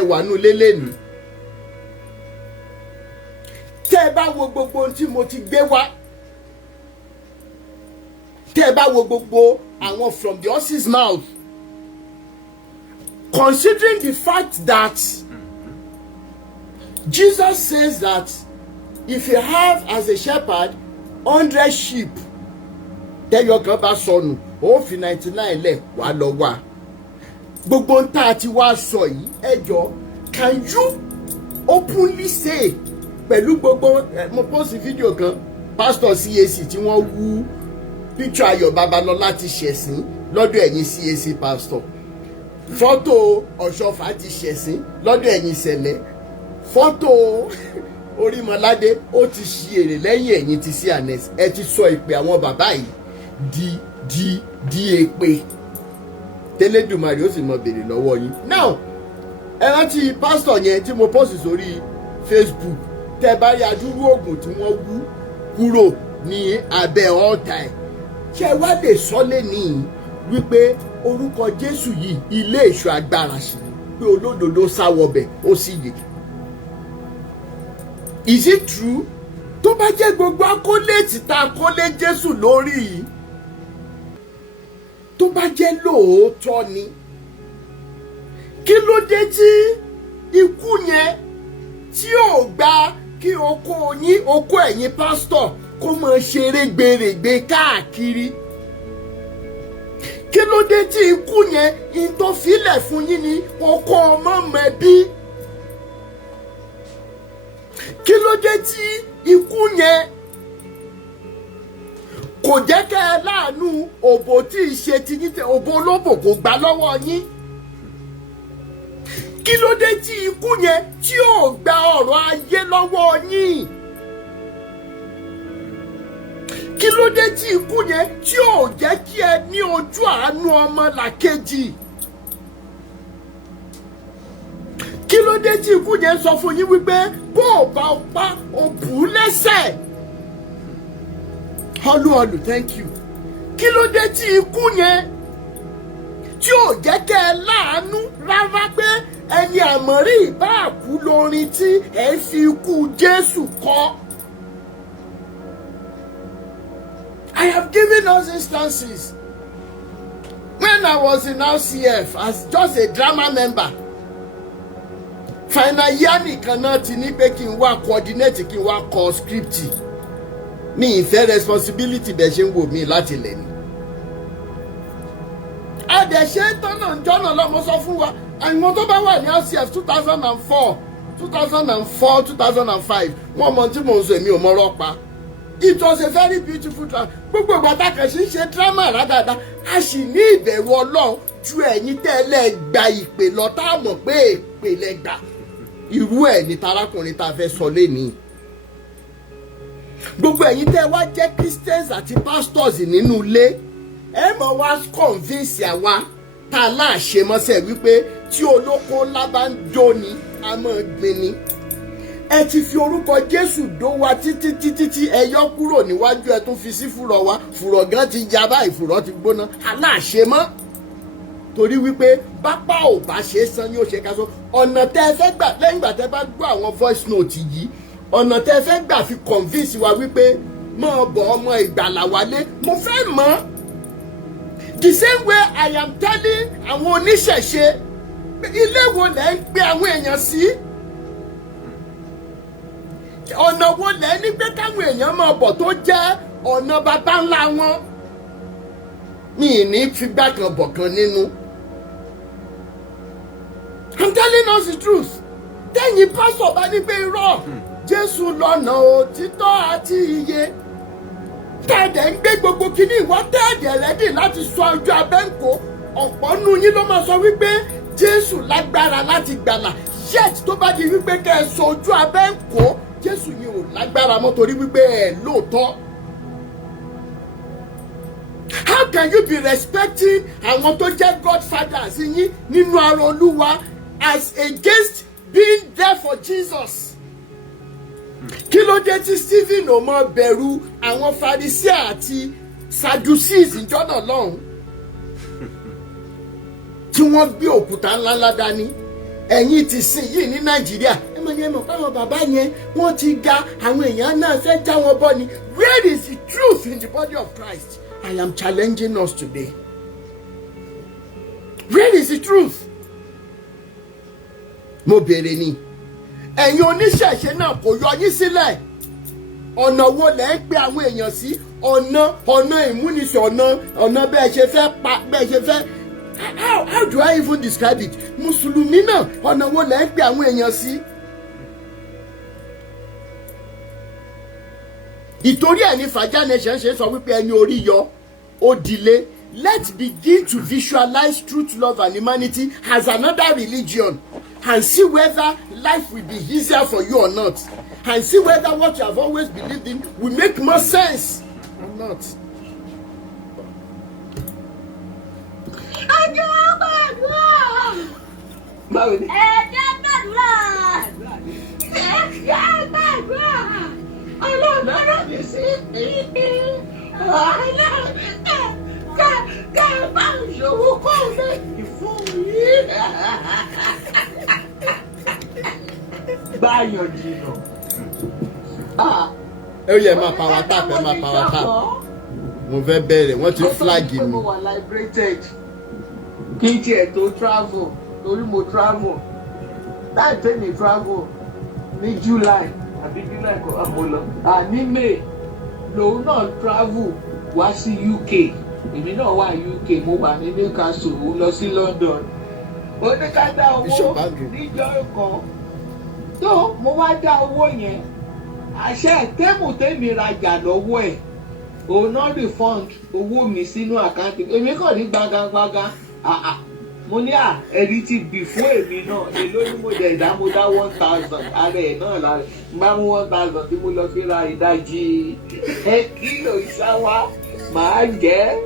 tẹ́ wà nú lélẹ̀ nù. Tẹ́ bá wo gbogbo ohun tí mo ti gbé wá, tẹ́ bá wo gbogbo àwọn from the horse's mouth, considering the fact that Jesus says that if you have as a shepherd 100 sheep, tẹ́yọ̀ kan bá sọnù, ó fi 99 lẹ̀ wá lọ wá. Gbogbo ń tá ti wá sọ yìí, ẹ jọ̀ọ́, can you openly say pẹ̀lú gbogbo mo post fídíò kan pastor CAC tí wọ́n wú picture Ayọ̀ Babalọ́lá ti ṣẹ̀sìn lọ́dọ̀ ẹ̀yin CAC pastor, fọ́tò Ọ̀ṣọ́fà ti ṣẹ̀sìn lọ́dọ̀ ẹ̀yin Sẹ̀lẹ̀, fọ́tò Orímọládé ó ti ṣi èrè lẹ́yìn ẹ̀yin ti CNS. Ẹ ti sọ ìpè àwọn bàbá yìí di èpè tẹ́lẹ̀dùmarè ó sì mọ bèrè lọ́wọ́ yín. Now ẹ rántí pastor yẹn tí mo post sórí Facebook, tẹ́ bá rí adúrú oògùn tí wọ́n wú kúrò ní abẹ́ ọ̀tá ẹ̀, ṣé wá lè sọ lẹ́nìí wípé orúkọ Jésù yìí ilé ìṣọ́ agbára sí pé olódodo sáwọbẹ̀ ó sì yè? Is it true? Tó bá jẹ́ gbogbo akólé títa akólé Jésù lórí yìí, tó bá jẹ́ lóòótọ́ ni, kí ló dé tí ikú yẹn tí ò gba kí oko yín, oko ẹ̀yin pásítọ̀, kó máa ṣeré gbèrègbè káàkiri? Kí ló dé tí ikú yẹn in tó filẹ̀ fún yín ní oko ọmọ mẹ́bí? Kí ló dé tí ikú yẹn kò jẹ́ kẹ́ ẹ láàánú òbò tí ì ṣe ti yín, òbò olóbò kò gbà lọ́wọ́ yín? Kí ló dé tí ikú yẹn tí ò gba ọ̀rọ̀ ayé lọ́wọ́ yín? Kí ló dé tí ikú yẹn tí ò jẹ́ kí ẹ ní ojú àánú ọmọ làkejì? Kí ló dé tí ikú yẹn sọ fún yín wípé bó o bá pa o bù ú lẹ́sẹ̀? Olú, thank you. Kí ló dé tí ikú yẹn tí ò jẹ́ kẹ́ ẹ láàánú rárá pé ẹni àmọ́rí ìbá àkú lórin tí ẹ fi ikú Jésù kọ? I have given us instances when I was in RCF as just a drama member. Final year nìkan náà ti ní pé kí n wá coordinate, kí n wá kọ script. Mi ìfẹ́ responsibility bẹ́ẹ̀ ṣe ń wò mí láti lẹ̀ ni. Àdẹ̀ṣe tọ́nà jọ́nà lọ́mọ sọ fún wa, àwọn tó bá wà ní RCF 2004, 2005, wọ́n mọ tí mò ń sọ, èmi ò mọ́rọ́ pa. It was a very beautiful drama. Gbogbo ìgbà kan sì ń ṣe drama rádàdà, a sì ní ìbẹ̀rù Ọlọ́run ju ẹ̀yin tẹ́lẹ̀ gba ìpè lọ tá a mọ̀ pé èpè lẹ gbà. Irú ẹ̀ ní tarákùnrin tá a fẹ́ sọ lénìí. Gbogbo ẹ̀yin tẹ́ wá jẹ́ Christians àti pastors nínú ilé, ẹ mọ̀ wá convince àwa tá a láṣẹ mọ́sẹ̀ wípé tí olóko ńlá bá ń jó ni a máa gbin ni. Ẹ ti fi orúkọ Jésù dó wa títí ẹ yọ kúrò níwájú, ẹ tún fi sí fùrọ̀ wa, fùrọ̀ gan ti ya báyìí, fùrọ̀ ti gbóná, aláṣẹ mọ́. Torí wípé pápá ò bá ṣe é san yóò ṣe ká sọ. Ọ̀nà tẹ́ ẹ fẹ́ gbà lẹ́yìn ìgbà tẹ́ bá gbọ́ àwọn voice note yìí, ọ̀nà tẹ́ ẹ fẹ́ gbà fi convince wa wípé máa bọ̀ ọmọ ìgbàlà wálé, mo fẹ́ mọ̀. The same way I am telling àwọn oníṣẹ̀ṣe, ilé wo lẹ́ ń gbé àwọn èèyàn sí? Ọ̀nà wo lẹ́ ní pé káwọn èèyàn máa bọ̀ tó jẹ́ ọ̀nà bàbá ńlá wọn? Mi ì ní fi gbá kan bọ̀ kan nínú. I'm telling us the truth. Tẹ́yìn pásọ̀ bá ní pé irọ́, Jésù lọ́nà òtítọ́ àti iye. Tẹ́ẹ̀dẹ̀ ń gbé gbogbo kìíní ìwọ tẹ́ẹ̀dẹ̀ rẹ́dì láti sọ ojú abẹ́ǹkó. Ọ̀pọ̀ nù yín ló máa sọ wípé Jésù lágbára láti gbàlà. Yet tó bá di wípé kẹ́ ẹ sọ ojú abẹ́ǹkó, Jésù yìí ò lágbára mọ́ torí wípé ẹ lóòótọ́. How can you be respecting àwọn tó jẹ́ godfathers yín nínú ara Olúwa as against being there for Jesus? Kí ló dé tí Stephen ò mọ bẹ̀rù àwọn Pharisee àti Sadducees ìjọ́nà lọ́hùn tí wọ́n gbé òkúta ńláńlá dání? ẹ̀yin ti sìn yìí ní Nàìjíríà ẹ mọ̀ ní ẹ mọ̀ káwọn bàbá yẹn wọ́n ti ga àwọn èèyàn náà fẹ́ já wọn bọ́ ni. Where is the truth in the body of Christ? I am challenging us today. Where is the truth? Mo béèrè ni ẹ̀yin oníṣẹ̀ṣe náà kò yọ yín sílẹ̀. Ọ̀nà wo lẹ̀ ń pe àwọn èèyàn sí? Ọ̀nà ìmúnisìn, ọ̀nà bẹ́ẹ̀ ṣe fẹ́. How do I even describe it? Mùsùlùmí náà ọ̀nà wo lẹ̀ ń pe àwọn èèyàn sí? Ìtorí ẹ̀ ní Fàjà Nation ṣe sọ wípé ẹni orí yọ ó dilé. Let's begin to visualize truth, love and humanity as another religion and see whether life will be easier for you or not, and see whether what you have always believed in will make more sense or not. Ẹ yẹ máa power tap, ẹ máa power tap. Mo fẹ́ bẹ̀rẹ̀, wọ́n ti flag mi. Mo wà liberated. Kí n tiẹ̀ tó travel, torí mo travel. Láì tẹ́ mi travel ní July àbí July kò àmọ́ lọ. Ní May lòun náà travel wá sí UK. Èmi náà wà UK, mo wà ní Newcastle, ó lọ sí London. Ó ní ká dá owó níjọ́ kan. Tó mo wá dá owó yẹn. Àṣẹ tẹ́mùtẹ́mi rajà lọ́wọ́ ẹ̀. Òun náà refund owó mi sínú àkáǹtì. Èmi kàn ní gbagagbaga. Mo ní ẹ̀rí ti bì fún èmi náà. Èló ni mo dẹ̀ dá, mo dá 1,000. Ara ẹ̀ náà lára. Bá mú 1,000 tí mo lọ fi ra ìdajì kílò ìsáwá. Màá jẹ́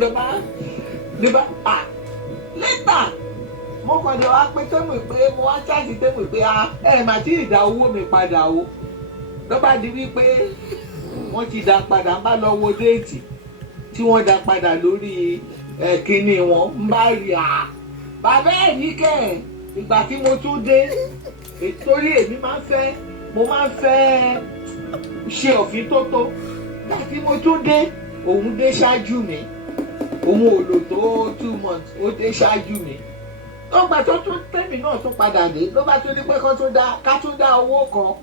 ló bá lẹ́tà mo kàn dé wá pé tẹ́mù pé mo wá ṣáàjì tẹ́mù pé mà tí ì dá owó mi padà o. Ló bá di wípé wọ́n ti dá padà, ń bá lọ wo déètì tí wọ́n dá padà lórí kíní wọn ń bá rí bàbá ẹ̀ ní kẹ́ ìgbà tí mo tún dé torí èmi máa ń fẹ́ ṣe òfin tó tó. Ìgbà tí mo tún dé òun dé ṣáájú mi, òun ò lò tó 2 months, ó dé ṣáájú mi. Tó gbà tó tún tẹ́mi náà tún padà dé, ló bá tún ní pé ká tún dá owó kan.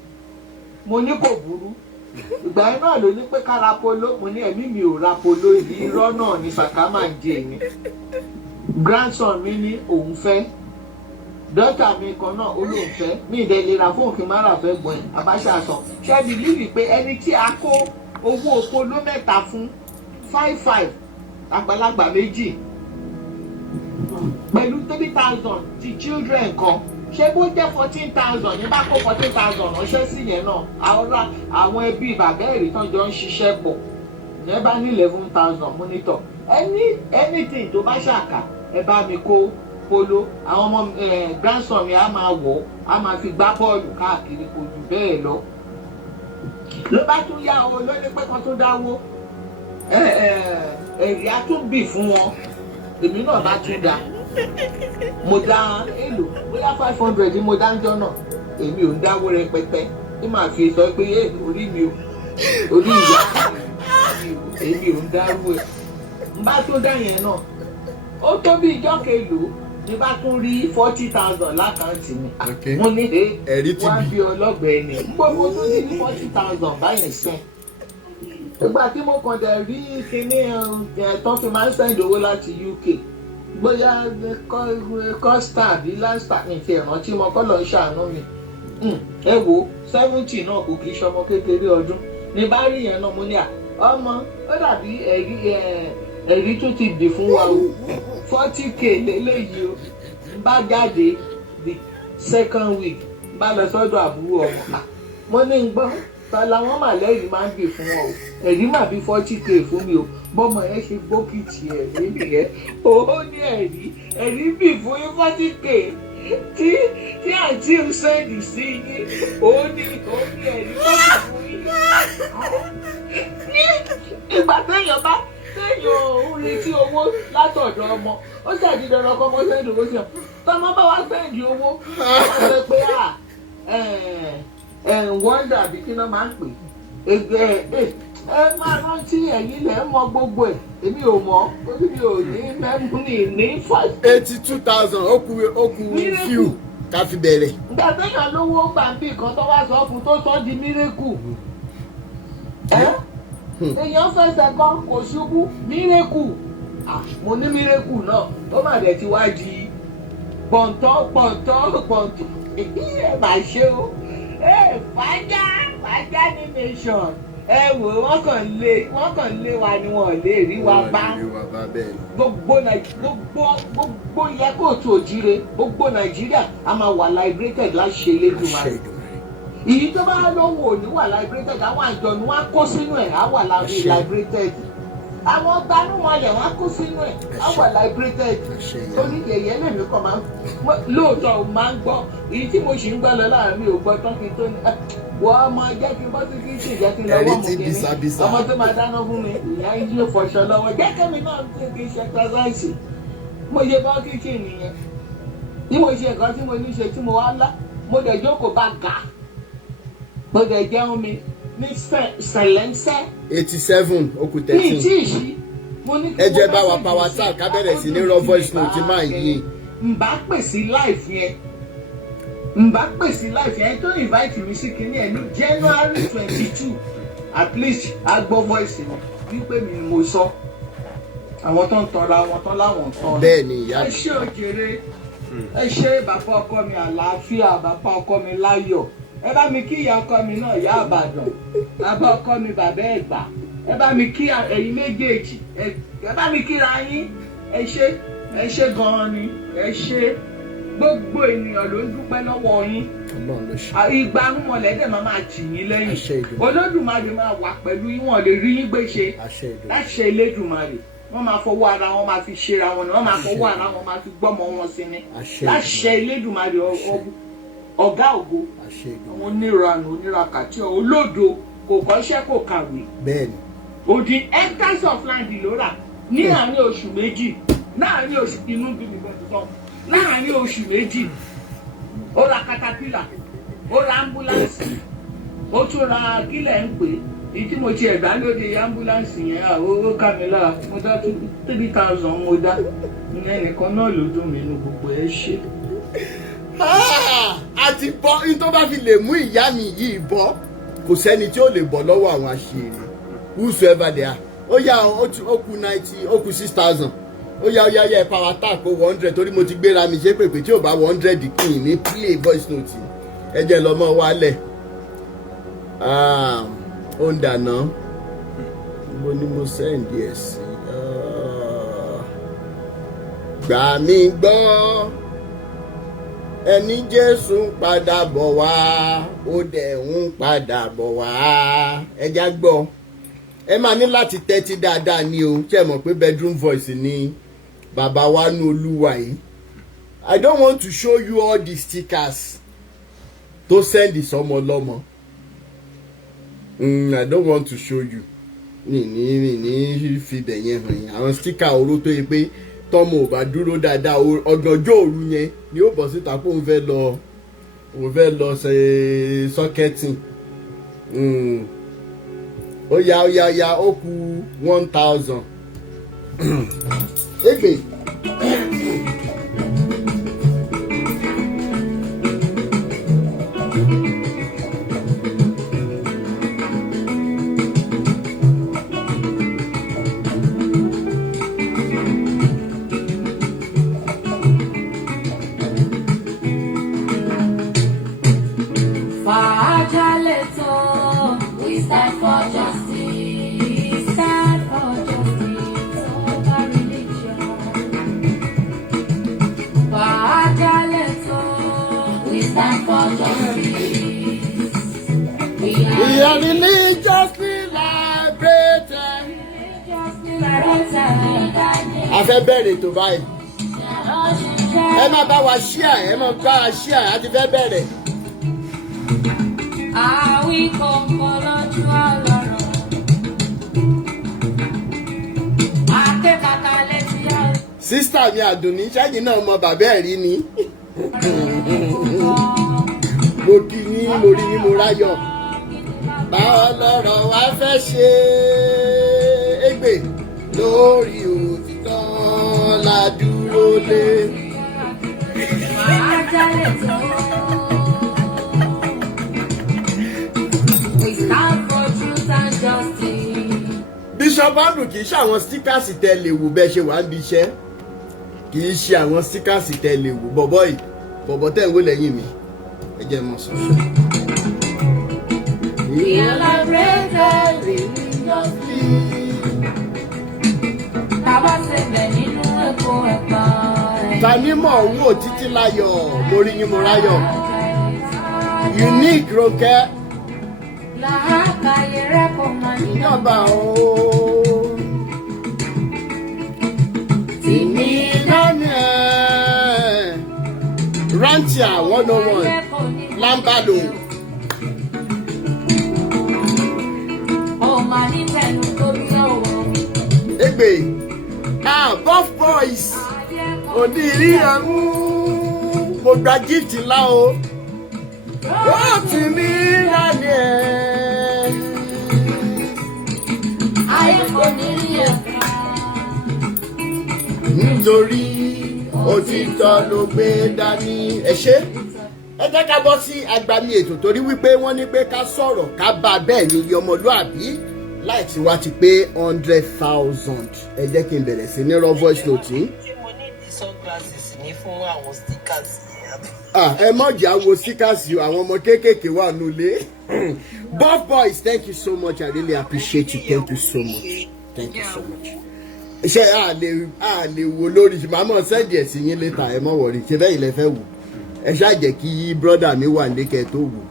Mo ní kò burú. Ìgbà yẹn náà ló ní pé ká ra polo. Mo ní ẹ̀mí mi ò ra polo, ìdí irọ́ náà ni sàkámà ń jẹ mi. Grandson mi ní òun fẹ́. Dọ́tà mi kan náà ó lóun fẹ́. Mi ìdẹ̀ lè ra fóun kí n má rà fẹ́ gbọ́n ẹ̀. Àbáṣà sọ. Ṣé bìlíìfì pé ẹni tí a kó owó polo mẹ́ta fún 5,500 àgbàlagbà méjì pẹ̀lú 3,000 ti children kan. Ṣé bó jẹ́ 14,000 yẹn bá kó 14,000 ránṣẹ́ sí yẹn náà? Àwọn ẹbí bàbá ẹ̀rí tán jọ ń ṣiṣẹ́ pọ̀ yẹn bá ní 11,000 monitor. Anything tó bá ṣàkà ẹ bá mi kó polo. Àwọn ọmọ grandson mi á máa wọ̀, á máa fi gbá bọ́ọ̀lù káàkiri, kò jù bẹ́ẹ̀ lọ. Ló bá tún yá owó lóní pé kan tó dáwó. Ẹ̀rí á tún bì fún wọn. Èmi náà bá tún dá. Mo dá èlò bóyá 500 ni mo dá ń jọ náà. Èmi ò ń dáwó rẹpẹtẹ tí màá fi sọ pé orí mi o, orí ìyá mi o, èmi ò ń dáwó ẹ̀. N bá tún dá yẹn náà. Ó tó bí ìjọ́ kèlò ní bá tún rí 40,000 lákàntì mi. Mo ní wá bí ọlọ́gbẹ̀ẹ́ ni. Gbogbo tó ti ní 40,000 báyìí sẹ́n. Ìgbà tí mo kàn dẹ̀ rí kíní tó fi máa ń send owó láti UK. Bóyá Costa àbí Lanster ní ti ẹ̀rántí mo kọ́ lọ ṣàánú mi. Ẹ wo 70 náà kò kì í ṣọmọ kékeré ọdún. Ní bá rí yẹn náà mo ní ọmọ ó dàbí ẹ̀rí tó ti dì fún wa o. 40k lélẹ́yìí o. N bá jáde the second week bá lọ sọ́dọ̀ àbúrò ọmọ. Mo ní ń gbọ́ tọ́lá wọn mà lẹ́rìí máa ń bì fún wọn o. Ẹ̀rí mà bí 40k fún mi o. Bọ́mọ ẹ ṣe gbókìtì ẹ̀rí nìyẹn. Ó ní ẹ̀rí bì fún 40k tí àǹtí ń sẹ́ẹ̀dì sí yín. Ó ní ẹ̀rí tó bì fún yín. Ìgbà téèyàn téèyàn ń retí owó látọ̀dọ̀ ọmọ ó ṣàdí dandan kọ́ ọmọ sẹ́ndì owó sí ọ tọ́mọ bá wá sẹ́ndì owó wọ́n sọ pé wọ́ndà àbí kí náà máa ń pè ẹ máa rántí ẹ̀yin lẹ̀ mọ gbogbo ẹ̀ èmi ò mọ̀ orí mi ò ní mẹ́mú ní fásitì. 82,000 ó kù few ká fi bẹ̀rẹ̀. ìgbà téèyàn lówó gbàǹbì kan tó wá sọ fún tó sọ di mírèkù èèyàn fẹsẹ̀ kan kò ṣubú mírèkù mo ní mírèkù náà tó má dẹ̀ ti wá di pọ̀ntọ́ ẹ máa ṣe o fàájà ní nation ẹ wò wọ́n kàn lé wa ni wọ́n lè rí wa bá gbogbo yẹ kó tó jíire gbogbo Nàìjíríà a máa wà liberated láṣẹ Elédùmarè ìyí tó bá lówó òní wà liberated àwọn àjọ̀nù wa kó sínú ẹ̀ á wà liberated àwọn gbanúmọ̀lẹ̀ wọn kó sínú ẹ̀ á wà liberated torí yẹ̀yẹ́ lèmi kàn máa lóòótọ́ ò máa ń gbọ́ èyí tí mo sì ń gbọ́ lọ láàrin mi ò gbọ́ tán kí n tó ní wọ́n ọmọ jẹ́ kí n bọ́ sí kíchìn jẹ́ kí n lọ́wọ́ mú kí ní ọmọ tó máa dáná fún mi ìyá ń yí fọṣọ lọ́wọ́ jẹ́ kẹ́mi náà ti kí n ṣe exercise mo ṣe bọ́ kíchìn nìyẹn bí mo ṣe nǹkan tí mo ní ṣe tí mo wá lá mo dẹ̀ jókòó bá ga mo dẹ̀ jẹun mi ní sẹ̀lẹ́ńsẹ́ 87 ó kù 13 ní ìtí ìṣí mo ní kí ẹ jẹ́ bá wa power tap ká bẹ̀rẹ̀ sí ní rọ voice note máa yí. ǹbá pèsè life yẹn tó invite mi sí kinní ẹ̀ ní January 22 at least a gbọ́ voice mi wípé mi ni mo sọ àwọn tó ń tọrọ àwọn tó láwọn tọrọ. bẹ́ẹ̀ ni ìyá ẹ ṣé òjèrè ẹ ṣé bàbá ọkọ mi àlàáfíà bàbá ọkọ mi láyọ̀ ẹ bá mi kí ìyá ọkọ mi náà ìyá àbàdàn bàbá ọkọ mi bàbá ẹ̀gbá ẹ bá mi kí ẹ̀yin méjèèjì ẹ bá mi kíra yín ẹ ṣé gan-an ni ẹ ṣé gbogbo ènìyàn ló ń dúpẹ́ lọ́wọ́ yín ìgbà mọ̀lẹ́ dẹ̀ máa tì yín lẹ́yìn Olódùmarè máa wà pẹ̀lú yín wọ́n lè rí yín gbéṣe láṣẹ Elédùmarè wọ́n máa fọwọ́ ara wọn máa fi ṣera wọn ni wọ́n máa fọwọ́ ara wọn máa fi gbọ́mọ wọn sí ni láṣẹ Elédùmarè ọ̀gá ògo àwọn oníranù onírakàtí olódo kò kọ́ṣẹ́ kò kàwé òdì hectares of land ló rà ní àárín oṣù méjì láàárín oṣù inú bíbí gbọ́dọ̀ láàárín oṣù méjì ó ra caterpillar ó ra ambulance ó tún ra kílẹ̀ ń pè èyí tí mo ti ẹ̀dá lóde ambulance yẹn owó kámilá mo dá 3,000 mo dá ẹnìkan náà ló dùn mí nínú gbogbo ẹ ṣe. àti bọ́ ní tó bá fi lè mú ìyá mi yìí bọ́ kò sẹ́ni tí ó lè bọ́ lọ́wọ́ àwọn àṣírí whosoever they are ó yá ó kù 90 ó kù 6,000 ó yá power tap kó 100 torí mo ti gbéra mi ṣe pèpè tí ò bá 100 kí n ní play voice note ẹ jẹ́ lọ́mọ wálẹ̀ ó ń dáná mo ní mo send ẹ̀ sí gbà mí gbọ́ ẹni Jésù ń padà bọ̀ wá ó dẹ̀ ń padà bọ̀ wá ẹja gbọ́ ẹ máa ní láti tẹ́tí dáadáa ní o ṣe mọ̀ pé bedroom voice ni bàbá wa ní Olúwa yìí. I don't want to show you all the stickers to send sọmọ lọ́mọ. I don't want to show you. ní fi bẹ̀ yẹn hàn yín àwọn sticker oró tó yẹ pé tọ́mọ ò bá dúró dáadáa ọ̀gànjọ́ òru yẹn ni ó bọ̀ síta pé òun fẹ́ lọ ṣe sọ́kẹ́tì. Ó yá ó kù 1,000. Egbe. We stand for justice. Over religion. We stand for justice. We are religiously liberated. A fẹ́ bẹ̀rẹ̀ tó báyìí. Ẹ má bá wa share, ẹ má bá wa share, a ti fẹ́ bẹ̀rẹ̀. Sísítà mi Àdùnní ṣẹ́yìn náà mọ bàbá ẹ̀ rí ni. Mo kí yín, mo rí yín, mo ráyọ̀. Báwo lọ̀rọ̀ wá fẹ́ ṣe égbè lórí òtítọ́ la dúró lé. Bishop Andrew kì í ṣe àwọn stickers tẹ́ lè wò bẹ́ẹ̀ ṣe wà ń bí iṣẹ́, kì í ṣe àwọn stickers tẹ́ lè wò bọ̀bọ̀ yìí, bọ̀bọ̀ tẹ́ ń wò lẹ́yìn mi ẹ jẹ́ mọ̀ sọ. Tani mọ̀ wò títí láyọ̀ mo rí yín mo ráyọ̀. Unique Ronke. Ìjọba ooo. Tìmí lọ́nà ẹ̀. Rantia 101. Lambalo. Egbe. Buff boys. Òdìrí ẹ̀mú. Mo gba gift ńlá o. Ó ti mí lálẹ́ ẹ̀. Ayé kò ní rí ẹ̀ka. Nítorí òtítọ́ ló gbé dání. Ẹ ṣé. Ẹ jẹ́ ká bọ́ sí agbami ètò torí wípé wọ́n ní pé ká sọ̀rọ̀ ká bá bẹ́ẹ̀ ni iye ọmọlúàbí láì tí wá ti pé 100,000. Ẹ jẹ́ kí n bẹ̀rẹ̀ sí ní rọ voice note yìí. Sunglasses ní fún àwọn stickers. Ẹ má jà wo stickers yìí, àwọn ọmọ kéékèèké wà nílé. Buff boys, thank you so much. I really appreciate you. Thank you so much. Thank you so much. Ṣé a lè wo lórí màmá sẹ́ẹ̀dì ẹ̀ sí yín létà ẹ mọ̀ wọ̀rí ṣe bẹ́ẹ̀ ilẹ̀ fẹ́ wò. Ẹ ṣáà jẹ́ kí brọ́dà mi wà lékẹ́ tó wò.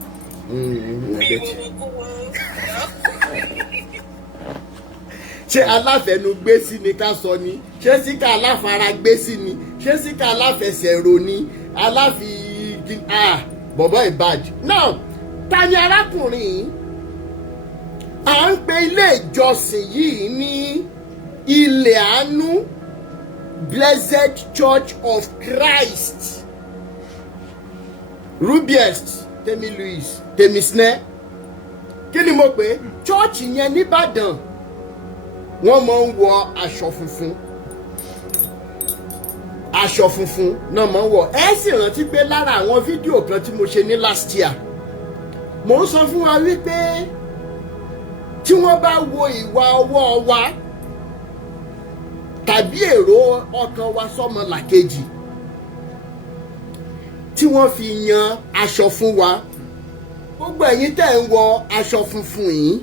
Ṣé aláfẹnugbé sí ni ká sọ ni? Ṣé síkà aláfaragbé sí ni? Ṣé síkà aláfẹsẹ̀rò ni? Bọ̀bọ̀ ìbàd. Now, ta ni arákùnrin? À ń pe ilé ìjọsìn yìí ní Ilé Àánú Blessed Church of Christ. Rubiest, Temi Louis, Temi Snare. Kí ni mo pè? Church yẹn nìbàdàn. Wọ́n máa ń wọ aṣọ funfun. Aṣọ funfun náà máa ń wọ. Ẹ sì rántí pé lára àwọn fídíò kan tí mo ṣe ní last year, mo ń sọ fún wa wípé tí wọ́n bá wo ìwà ọwọ́ wa tàbí èrò ọkàn wa sọ́mọ làkejì, tí wọ́n fi yan aṣọ fún wa, gbogbo ẹ̀yin tẹ́ ń wọ aṣọ funfun yìí,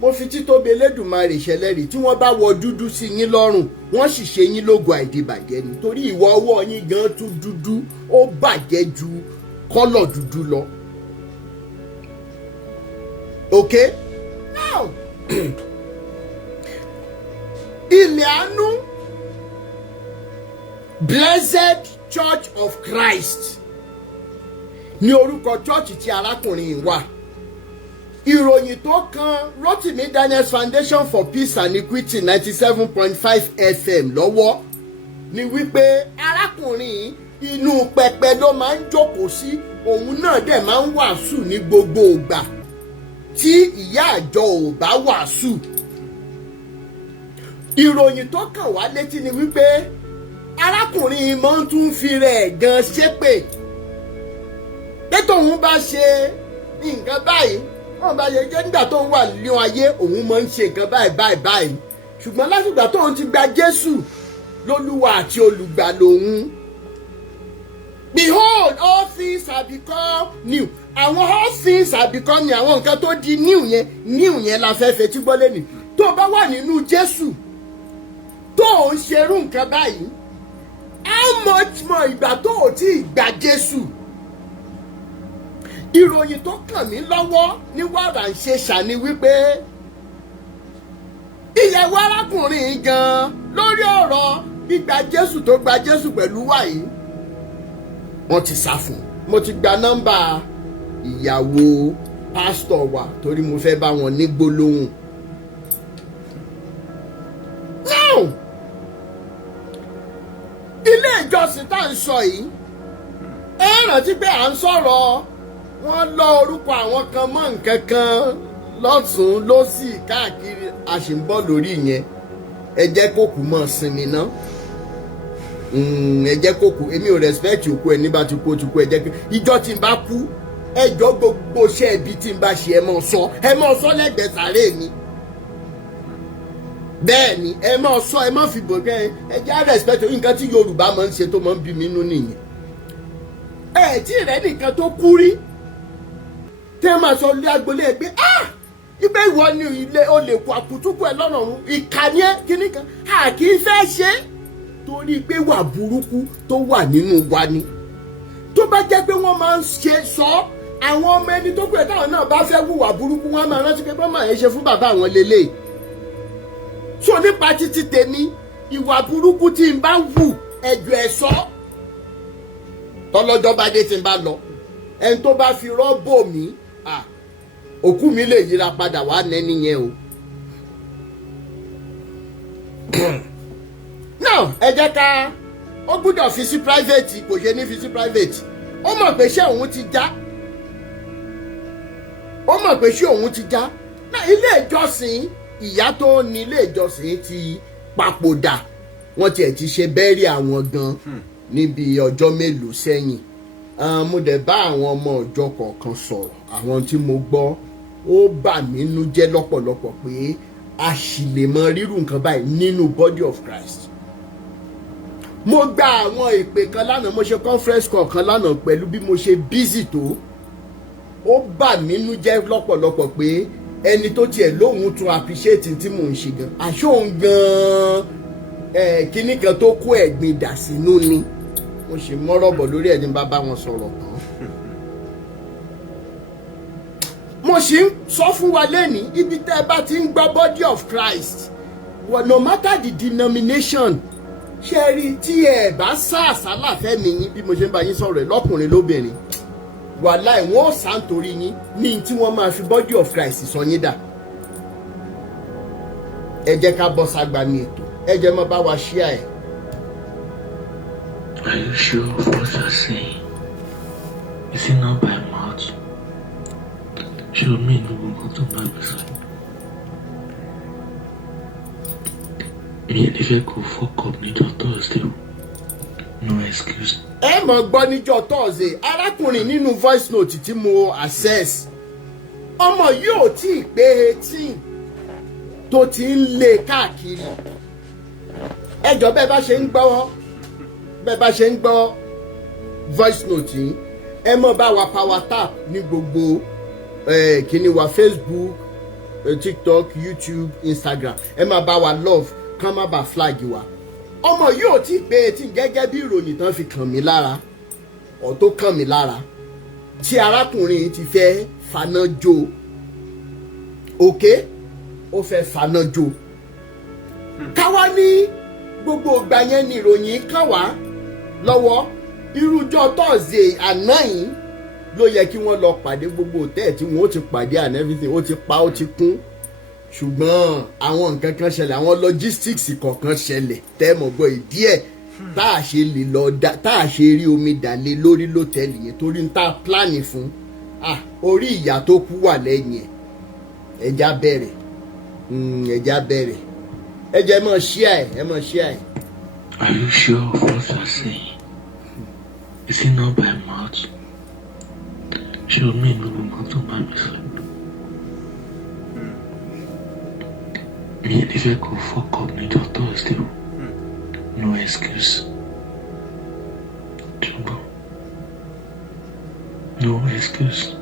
mo fi títóbi Elédùmarè ṣẹlẹ́rìí tí wọ́n bá wọ dúdú sí yín lọ́rùn wọ́n sì ṣe yín lógo àìdìbàjẹ́ nítorí ìwọ ọwọ́ yín gan tún dúdú, ó bàjẹ́ ju kọ́lọ̀ dúdú lọ. Okay? Now, Ilé Àánú Blessed Church of Christ ní orúkọ church tí arákùnrin wà. Ìròyìn tó kan Rotimi Daniels Foundation for Peace and Equity 97.5 FM lọ́wọ́ ni wípé arákùnrin inú pẹpẹ ló máa ń jókòó sí, òun náà dẹ̀ máa ń wàásù ní gbogbo ìgbà tí ìyá àjọ ò bá wàásù. Ìròyìn tó kàn wá létí ni wípé arákùnrin máa ń tún fi rẹ̀ gan ṣépè pé tóun bá ṣe nǹkan báyìí, wọ́n bá yẹ jẹ́ nígbà tó ń wà ní ayé òun máa ń ṣe nǹkan báyìí ṣùgbọ́n látìgbà tóun ti gba Jésù lólúwa àti olùgbà lòun. Behold, all things have become new. Àwọn all things have become new. Àwọn nǹkan tó di new yẹn la fẹ́ fetí gbọ́ lẹ́nu. Tó o bá wà nínú Jésù tó o ń ṣerú nǹkan báyìí, how much more ìgbà tó o ti gba Jésù? Ìròyìn tó kàn mí lọ́wọ́ ní wàrà ń ṣe ṣàní wípé ìyàwó arákùnrin gan lórí ọ̀rọ̀ gbígba Jésù tó gba Jésù pẹ̀lú wàyí wọ́n ti sá fún. Mo ti gba nọ́mbà ìyàwó pásítọ̀ wa torí mo fẹ́ bá wọn ní gbólóhùn. Now, sọ yìí ẹ rántí pé à ń sọ̀rọ̀ wọ́n lọ orúkọ àwọn kan mọ́ nǹkan kan lọ́tún lọ́sì káàkiri a sì ń bọ̀ lórí yẹn ẹ jẹ́ kó kú mọ́ sinmi ná ẹ jẹ́ kó kú èmi ò respect òkú ẹ ní bá ti kú ó ti kú ẹ jẹ́ kí ìjọ tí n bá kú ẹjọ́ gbogbo iṣẹ́ ibi tí n bá ṣe ẹ mọ̀ sọ lẹ́gbẹ̀ẹ́ sàárè mi bẹ́ẹ̀ ni ẹ mọ̀ sọ ẹ mọ̀ fi bò kẹ́ ẹ jẹ́ respect nǹkan tí Yorùbá máa ń ṣe tó máa ń bí mi nínú nìyẹn ẹ tí rẹ nìkan tó kú rí tẹ́ máa sọ lé agbolé ẹ pé ibẹ̀ ìwọ ni ilé o lè kó àkútúkú ẹ lọ́nà ọ̀run ìkànnì ẹ kíní kan a kì í fẹ́ ṣe torí pé wà burúkú tó wà nínú wa ni tó bá jẹ́ pé wọ́n máa ń ṣe sọ àwọn ọmọ ẹni tó pẹ́ táwọn náà bá fẹ́ hùwà burúkú wọn máa rántí pé bọ́mọ̀ ẹ̀ ṣe fún bàbá àwọn lélẹ̀ so nípa títí tèmi ìwà burúkú tí n bá wù ẹjọ́ ẹ̀ sọ tọ́lọ́jọ́ bá dé tí n bá lọ ẹni tó bá fi rọ́bò mi òkú mi lè yíra padà wá nẹ́ni yẹn o. now ẹ jẹ́ ká ó gbúdọ̀ fi sí private kò ṣe ní fi sí private ó mọ̀ pé ṣé òun ti já náà ilé ìjọsìn ìyá tó ní ilé ìjọsìn ti papòdà wọ́n tiẹ̀ ti ṣe bẹ́ẹ̀rì àwọn gan níbi ọjọ́ mélòó sẹ́yìn mo dẹ̀ bá àwọn ọmọ ọjọ́ kọ̀ọ̀kan sọ̀rọ̀ àwọn tí mo gbọ́ ó bà mí nú jẹ́ lọ́pọ̀lọpọ̀ pé a sì lè mọ rírù nǹkan báyìí nínú body of Christ. mo gba àwọn ìpè kan lánàá mo ṣe conference call kan lánàá pẹ̀lú bí mo ṣe busy tó ó bà mí nú jẹ́ lọ́pọ̀lọpọ̀ pé ẹni tó tiẹ̀ lóhun tún appreciate tí mò ń ṣe gan àṣóhun gan kíní kan tó kó ẹ̀gbin dà sínú ni mo ṣe mọ́rọ̀ bọ̀ lórí ẹni bá wọn sọ̀rọ̀ tán. mo ṣì ń sọ fún wa lẹ́ni ibi tẹ́ ẹ bá ti ń gbọ́ body of Christ well, no matter the denomination ṣe rí tí ẹ bá sá àsálà fẹ́mi yín bí mo ṣe ń bá yín sọ̀rọ̀ ẹ̀ lọ́kùnrin lóbìnrin wàláì wọ́n ò sá nítorí yín ní tí wọ́n máa fi body of Christ sọ yín dà. ẹ jẹ́ ká bọ́ ságbá ní ètò ẹ jẹ́ mọ́ bá wa ṣíà ẹ̀. Are you sure of what you're saying? Is it not by mouth? Show me no go to my person. Me if I go fuck up need your Thursday. No excuse. Ẹ mọ̀ gbọ́ níjọ́ Thursday arákùnrin nínú voice note tí mo access ọmọ yóò tí ì pé 18 tó ti ń lé káàkiri ẹjọ́ bẹ́ẹ̀ bá ṣe ń gbọ́ voice note yìí ẹ mọ̀ bá wa power tap ní gbogbo kíní wa Facebook TikTok YouTube Instagram ẹ máa bá wa love kán má bá flag wa ọmọ yóò tí pé tí gẹ́gẹ́ bí ìròyìn tán fi kàn mí lára ọ̀ tó kàn mí lára tí arákùnrin ti fẹ́ faná jó òkè ó fẹ́ faná jó káwá ní gbogbo ìgbà yẹn ni ìròyìn kàn wá lọ́wọ́ irújọ́ Thursday àná yìí ló yẹ kí wọ́n lọ pàdé gbogbo òtẹ́ẹ̀ tí wọ́n ó ti pàdé and everything ó ti pa ó ti kún ṣùgbọ́n àwọn nǹkan kan ṣẹlẹ̀ àwọn logistics kọ̀ọ̀kan ṣẹlẹ̀ tẹ́mọ̀ gbọ́ ìdí ẹ̀ tá a ṣe lè lọ tá a ṣe rí omi dàlé lórí lọ́tẹ̀lì yẹn torí ń tá a pláàni fún orí ìyá tó kú wà lẹ́yìn ẹ̀ ẹja bẹ̀rẹ̀ ẹja ẹ mọ̀ ṣíà ẹ̀. Are you sure of what you're saying? Is it not by mouth? Show me no go to my person. Me if I go fuck up need your Thursday. No excuse. Jumbo. No excuse.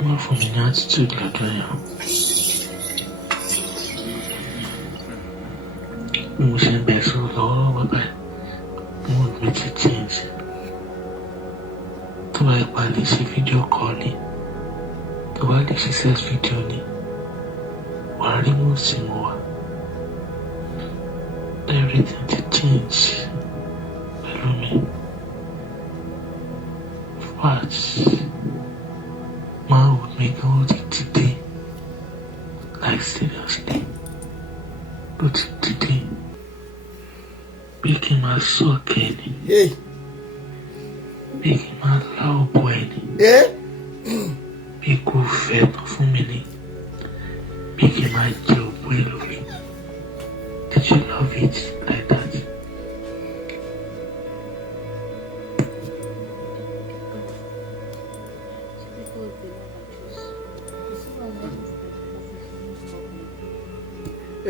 More for me attitude like I am. Mo ṣe ń bẹ̀ sọ lọ́wọ́ bàbá mo mi ti change. Tó bá ipa lè ṣe fídíò call ni, tó bá lè ṣe sex video ni, wàá rí mo sì mọ̀ wá. Everything ti change pẹ̀lú mi. What? Máa wò mí gan ó ti dìde. Like seriously. Ó ti dìde. bí kí n máa sọ̀kẹ́ ni, Hey. bí kí n máa lá ọ̀bọ ẹ̀ ni, bí kò fẹ́ tán fún mi ni, bí kí n máa jẹ ọ̀bọ ẹlòmíì. Did you love it like that?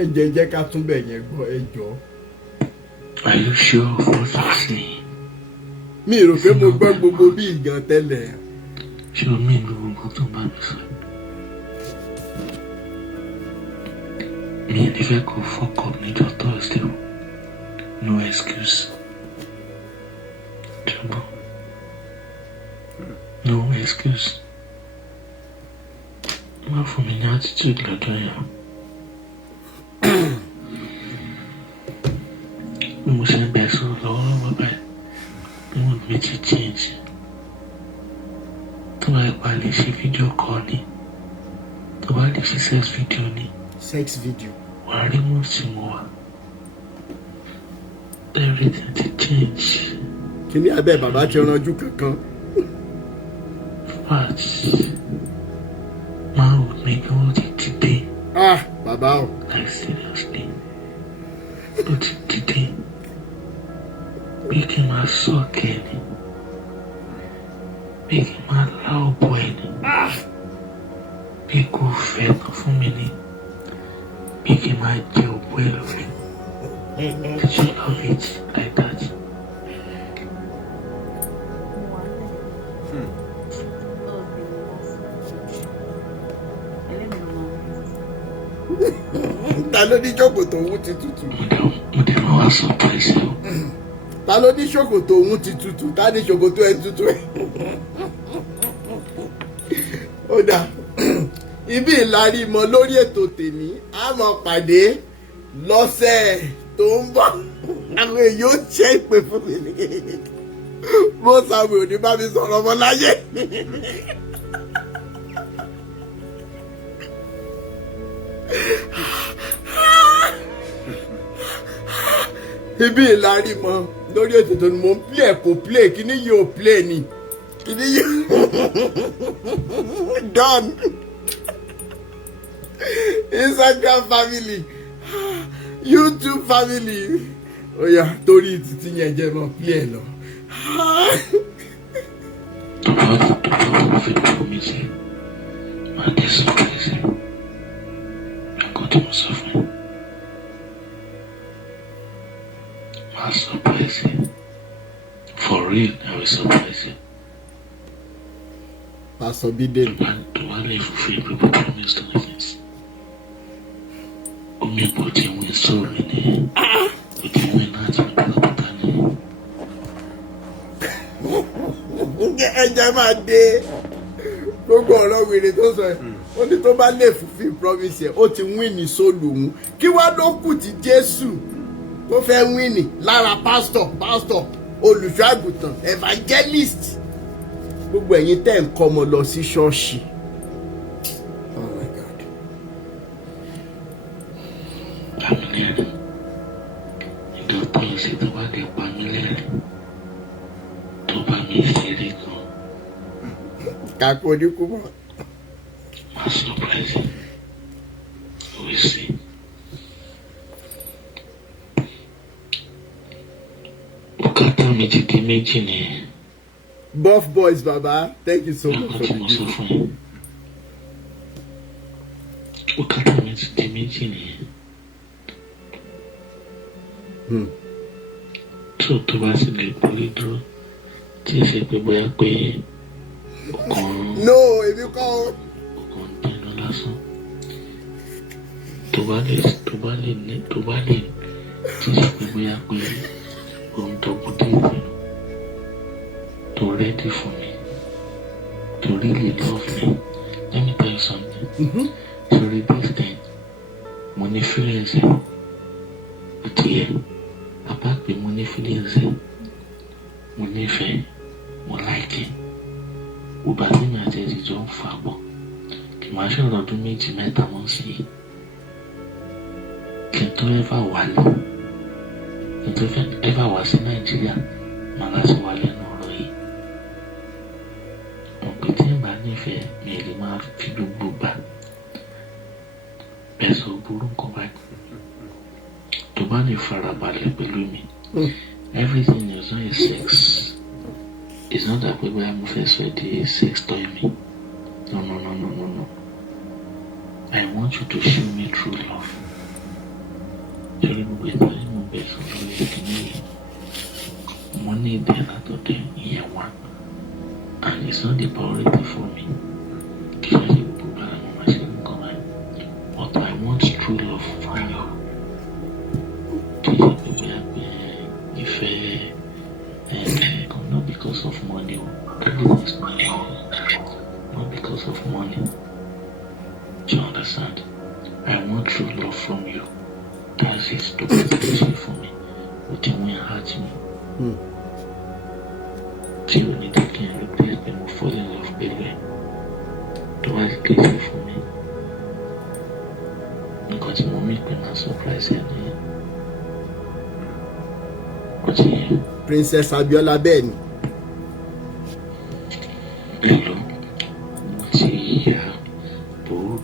Ẹ jẹ́ ká tún bẹ̀ yẹn gbọ́ ẹ jọ̀ọ́. Are you sure of what you're saying? Mi rò pé mo gbọ́ gbogbo bí ìgan tẹ́lẹ̀. Ṣé o mí gbogbo nǹkan tó bá mi sọ? Mi ò ní fẹ́ kó fuck up níjọ́ Thursday o. No excuse. Jọ̀bọ̀. No excuse. Má fún mi ní attitude lọ́jọ́ yẹn. Bí mo ṣe ń bẹ̀ sọ̀rọ̀ lọ́wọ́lọ́wọ́ báyìí, mood mi ti change. Tó bá ipa lè ṣe fídíò call ni, tó bá lè ṣe sex video ni, Sex video. wàá rí mú sí mo wà. Everything ti change. Kí ni abẹ́ bàbá ti ranjú kankan? But máa wò mí kí wọ́n ti dìde. Bàbá o. Like seriously. Ó ti dìde. Bí kí n máa sọ̀kẹ́ ni. Bí kí n máa lá ọ̀bọ ẹ̀ ni. Bí kò fẹ́ tán fún mi ni. Bí kí n máa jẹ ọ̀bọ ẹ̀ lómi. Did you love it like that? Ta ló ní ṣòkòtò òun ti tutù? Mo dẹ̀ máa wá surprise you. Ta ló ní ṣòkòtò òun ti tutù? Ta ní ṣòkòtò ẹ̀ tutù ẹ̀? Ó dà. Ibi ìlarí mọ lórí ètò tèmi, a máa pàdé lọ́sẹ̀ tó ń bọ̀. Àwọn èèyàn ó ṣe ìpè fún mi ní. Mo sàmì òní bá mi sọ̀rọ̀ ọmọ láyé. Ibi ìlarí mọ lórí ètò tó ní mo ń play kò play kíní yóò play ni kíní yóò done. Instagram family, YouTube family, oya torí títí yẹn jẹ́ mọ́ play ẹ̀ lọ. Tó fi kọ́ mi sí, máa dé surprise you. Nǹkan tó ń sọ fún mi. I'll surprise you. For real, I will surprise you. Pastor Bidemi. To one life of free people promise to witness. Only put him with so many. But you will not in the Ẹ̀jẹ̀ máa dé gbogbo ọ̀rọ̀ wèrè tó sọ ẹ̀ ó ní tó bá lè fulfill promise ẹ̀ ó ti win ní sóòlù òun kí wá ló kù tí Jésù tó fẹ́ win lára pastor olùṣọ́ àgùntàn evangelist gbogbo ẹ̀yin tẹ́ ń kọ́ ọmọ lọ sí ṣọ́ọ̀ṣì. Oh my God. Ìjọ tó ń ṣe tó bá lè pa mí lẹ́rìn tó bá mi ṣeré gan. Kàkó oníkú mọ́. Máa surprise you. We see. Bùkátà mi ti di méjì nìyẹn. Buff boys baba, thank you so much for the gift. Bùkátà mi ti di méjì nìyẹn. Tó bá sì lè borí dúró tí ì ṣe pé bóyá pé ọkàn èmi kọ́ o. ọkàn dẹnu lásán. Tó bá lè tí ì ṣe pé bóyá pé òun dọ̀bù dé ìpinnu. To ready for me, to really love me. Let me tell you something. To read this thing, money feelings, but yeah, apart the money feelings, money fair, more like it. Uba ti mi àti ẹ̀sìn jọ ń fà bọ̀, kì máa ṣe ọdún méjì mẹ́ta mọ́ sí i. Kí n tó ever wálé, If ever was in Nigeria, Malas Wale no Roy. On Petin Banife, merely my fidu buba. Peso Burun Kobat. To Bani Farabale Belumi. Everything is not a sex. It's not that people are first ready sex toy me. No. I want you to show me true love. Money then out of them year one. And it's not the priority for me. But I want true love from you. Not because of money. Not because of money. Do you understand? I want true love from you. That's it. Stop it for me. But you won't hurt me. See when you take and replace them will fall in love, baby. Do I crazy for me? Because mommy can surprise her. What's here? Princess Abiola Ben. Hello. What's here? Don't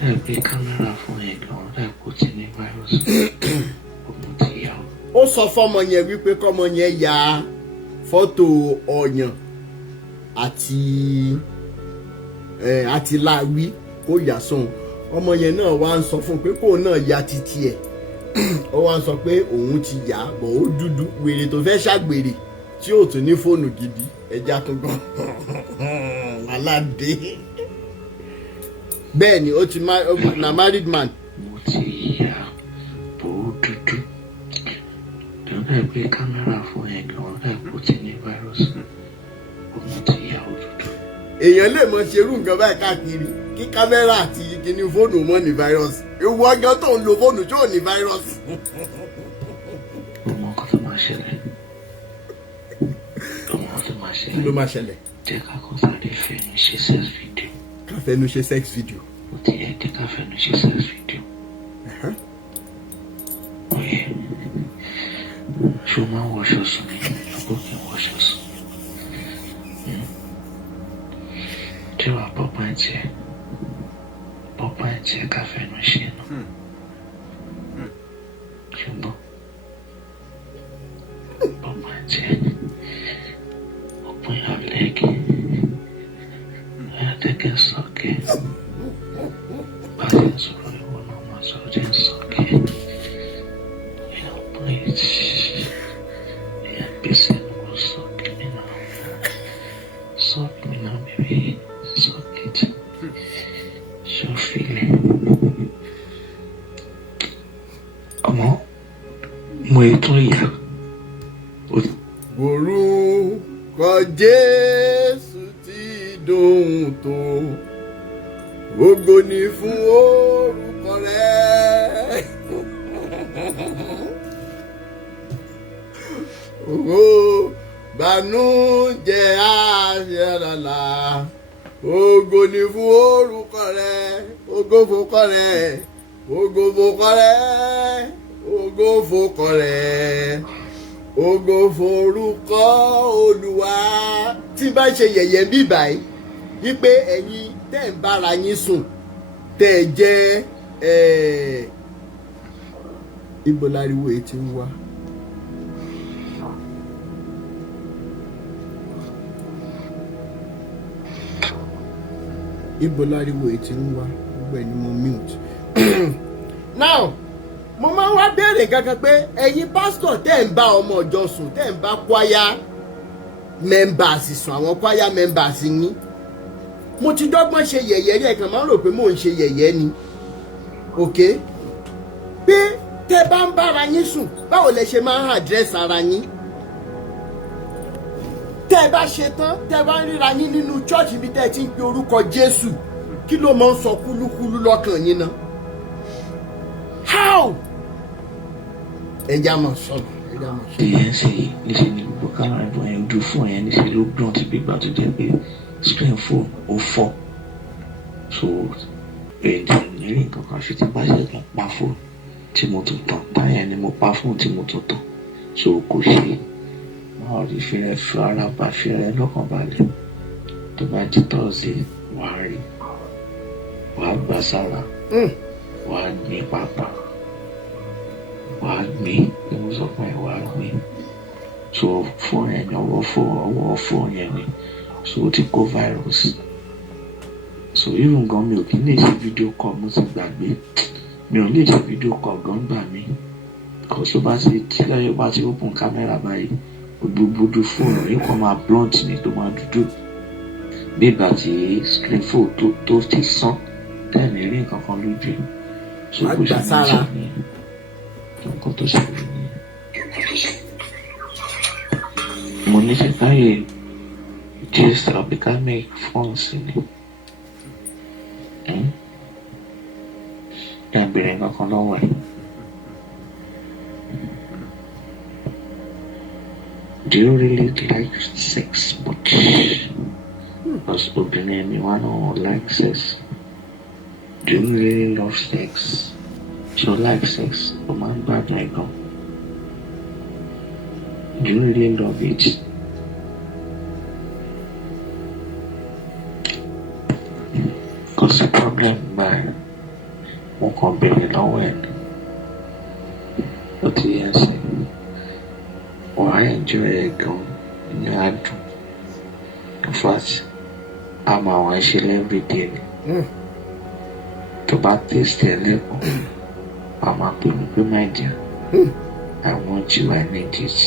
have a camera for it. Don't have put in a virus. Ó sọ fọ́mọ yẹn wípé kọ́mọ yẹn ya fọ́tò ọyàn àti láwí kó yà sóhun. Ọmọ yẹn náà wá ń sọ fún pé kó náà ya títí ẹ̀. Ó wá ń sọ pé òun ti yà bọ̀ ó dúdú wèrè tó fẹ́ ṣàgbèrè tí ò tún ní fóònù gidi ẹja tó gan. Aládé. Bẹ́ẹ̀ ni ó ti na married man. Mo ti yà bọ̀ ó dúdú. Don't have a camera for it. Don't have put in a virus. Mo ti yà ó dúdú. Èèyàn lè mọ ṣerú nǹkan báyìí káàkiri kí kámẹ́rà àti kíní fóònù mọ́ ní virus. Ewu ọjọ́ tó ń lo fóònù tí ò ní virus. Ọmọ ọkọ tó máa ṣẹlẹ̀. Kí ló máa ṣẹlẹ̀? Jẹ́ ká kó sáré fẹnu ṣe sex video. Ká fẹnu ṣe sex video. Ó ti yẹ jẹ́ ká fẹnu ṣe sex video. Oye. Ṣé o máa ń wọṣọ sùn ní àbó kí n wọṣọ sùn? Ṣé wàá pọ́pá ẹ̀ tiẹ̀? Pọ́pá ẹ̀ tiẹ̀ ká fẹnu ṣe nù. Ṣùgbọ́n pọ́pá ẹ̀ tiẹ̀ open your leg. Take a socket. Balance for you one more so just socket. You know, please. Yeah, busy no socket me now. Sock me now, baby. Socket. So feeling. Ọmọ, mo ètò ìyá. Orúkọ Jésù ti dùn tó, ògo ni fún orúkọ rẹ̀. Ògo bànújẹ́ àṣẹlàlà, ògo ni fún orúkọ rẹ̀, ògo fòkọ rẹ̀, ògo fòkọ rẹ̀, ògo fòkọ rẹ̀. Ògo forúkọ Olúwa. Tí bá ṣe yẹ̀yẹ́ bí báyìí wípé ẹ̀yin tẹ́ ń bára yín sùn tẹ́ jẹ́ ibo láriwo èyí tí ń wá. Ibo láriwo èyí tí ń wá gbogbo ẹni mo mute. Now mo máa ń wá béèrè kankan pé ẹ̀yin pásítọ̀ tẹ́ ń bá ọmọ ìjọ sùn tẹ́ ń bá choir members sùn àwọn choir members yín. Mo ti dọ́gbọ́n ṣe yẹ̀yẹ́ rí ẹ̀kan máa ń rò pé mò ń ṣe yẹ̀yẹ́ ni. Okay? Pé tẹ́ bá ń bára yín sùn báwo lẹ ṣe máa ń address ara yín? Tẹ́ bá ṣe tán tẹ́ bá ń ríra yín nínú church bí tẹ́ ti ń pe orúkọ Jésù kí ló máa ń sọ kúlúkúlú lọ́kàn yín náà? How? Ẹja máa sọ̀rọ̀. Ìyẹn ṣe níṣẹ́ ni gbogbo kámẹ́rà ìbọn yẹn ojú fún ẹ̀yẹn níṣẹ́ ló gbọ́n ti gbígbà tó jẹ́ pé screen phone ó fọ́. So èdè ìrírí nǹkan kan ṣe ti bá ṣe kan pa fóònù tí mo tún tàn táyà ni mo pa fóònù tí mo tún tàn so kò ṣe máa rí fẹ́rẹ́ fi ara bá fẹ́rẹ́ lọ́kàn balẹ̀ tó bá di tọ́sí wàá rí wàá gbà sára wàá gbé pápá wàá gbé bí mo sọ fún ẹ wàá gbé so fóònù yẹn ni ọwọ́ fóònù yẹn ni so ó ti kó virus so even gan mi ò kí lè ṣe fídíò call mo ti gbàgbé mi ò lè ṣe fídíò call gan gbà mí kò tó bá ti tí lẹ́yìn bá ti open camera báyìí gbogbo fóònù yìí kan máa blunt ni tó máa dúdú bí ìgbà tí screen phone tó ti sán tẹ́ẹ̀nì rí nǹkan kan lójú so kò ṣe ní ṣe ní nǹkan tó ṣẹlẹ̀ ní. mo ní ṣe káyè gist abdulkamid fóònù sí ni bẹ̀rẹ̀ nǹkan lọ́wọ́ ẹ̀. Do you really like sex much? Because obìnrin mi wá náà like sex. Do you really love sex? So like sex, o máa ń gbádùn ẹ̀ gan. Do you really love it? Kò sí problem báyìí. Mo kàn bèrè lọ́wọ́ ẹ̀ ni. Ó ti yẹ ṣe. Wàá enjoy ẹ̀ gan ní àdùn. In fact, a máa wá ṣe everyday ni. Tó bá taste ẹ̀ lẹ́kọ̀ọ́, a máa pè mí pé my dear, I want you, I need it.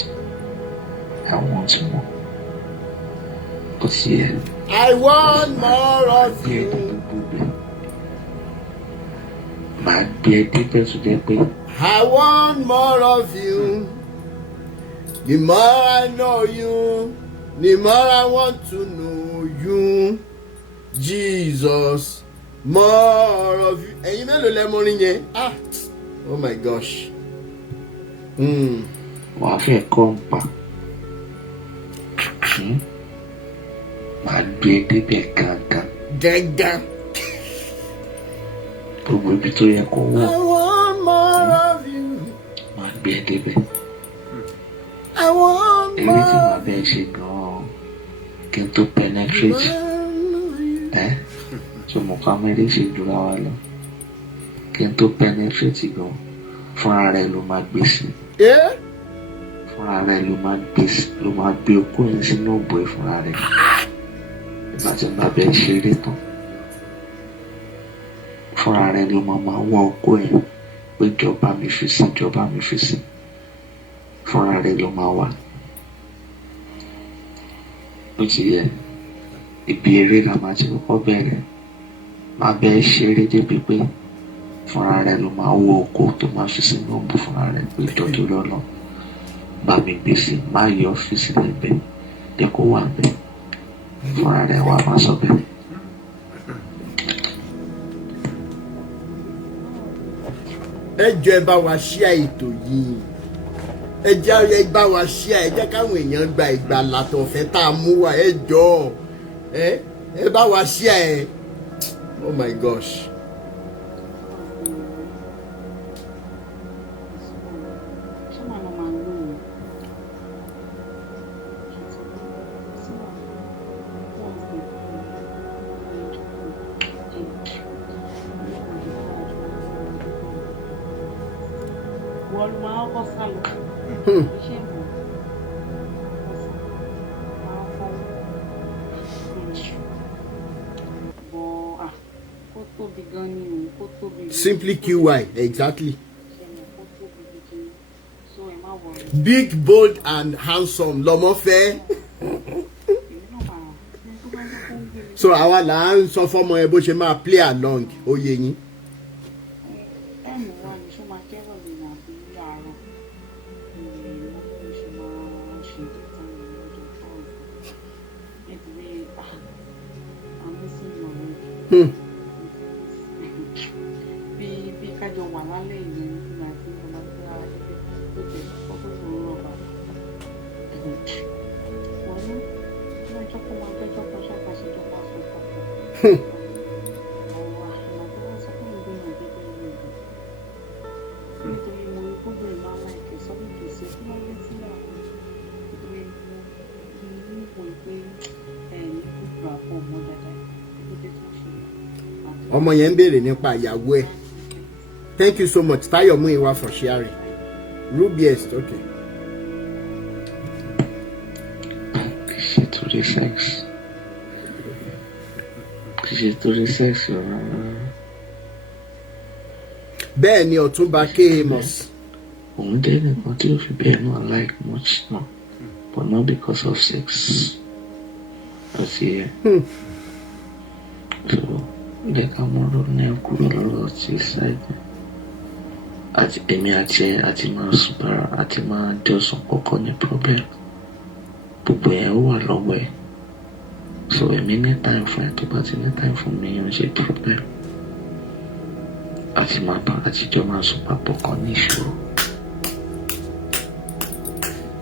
I want more. Ó ti yẹ. I want more of you. Màá gbé ẹ débẹ̀ tó jẹ́ pé. I want more of you. The more I know you, the more I want to know you. Jesus, more of you. Ẹ̀yin mélòó lẹ mọ̀ orin yẹn? Oh my gosh. Wàá fẹ́ kọ́ ń pa. Màá gbé ẹ débẹ̀ gángan. Gángan. Gbogbo ibi tó yẹ kó wọ̀. I want more of you. Màá gbé ẹ débẹ̀. I want more. Eré tí màá bẹ́ẹ̀ ṣe gan-an kí n tó penetrate. So mo ká mẹ́rin ṣe jura wa lọ. Kí n tó penetrate gan, fúnra rẹ̀ ló máa gbé sí. Fúnra rẹ̀ ló máa gbé okó yẹn sínú òbò ẹ̀ fúnra rẹ̀. Ìgbà tí màá bẹ́ẹ̀ ṣeré tán. Fúnra rẹ̀ ló máa wọ okó ẹ̀ pé ìjọba mi fi sí. Fúnra rẹ̀ ló máa wà. Ó ti yẹ. Ibi eré la máa ti kọ́kọ́ bẹ̀rẹ̀. Máa bẹ́ẹ̀ ṣeré débi pé fúnra rẹ̀ ló máa wọ okó tó máa fi sínú òbò fúnra rẹ̀ pé ìtọ́jú lọ́nà. Bá mi gbèsè, má yọ ọ́fíìsì lẹ́bẹ̀ẹ́. Jẹ́ kó wà bẹ́ẹ̀. Fúnra rẹ̀ wà máa sọ bẹ́ẹ̀. Ẹ jọ̀ọ́ ẹ bá wa share ètò yìí. Ẹ jẹ́ bá wa share, ẹ jẹ́ káwọn èèyàn gba ìgbàlà tọ̀fẹ́ tá a mú wá. Ẹ jọ̀ọ́ ẹ bá wa share. Oh my gosh. Simply QY, exactly. Big, bold, and handsome. Lọ́mọ fẹ́. So àwa là ń sọ fọ́mọ ẹ bó ṣe máa play along. Ó yé yín. ọmọ yẹn ń béèrè nípa ìyàwó ẹ̀. Thank you so much Tayo Muiwa for sharing. Rubiest, okay. Kìí to the sex. Kìí to the sex. Bẹ́ẹ̀ ni Ọ̀túnba K-Amos. Òun dé nìkan tí ó fi bẹ́ẹ̀ náà like much no, but not because of sex. Àti so lè ká mọ́ ló ní kúrò lọ́rọ̀ tí ṣáìdì. Àti èmi àti máa super àti máa jọ́sùn kọ́kọ́ ní problem. Gbogbo yẹn ó wà lọ́wọ́ ẹ̀. So èmi ní time fún ẹ tó bá ti ní time fún mi yẹn ṣe problem. Àti máa bá àtijọ́ máa sùn papọ̀ kan ní ìṣòro.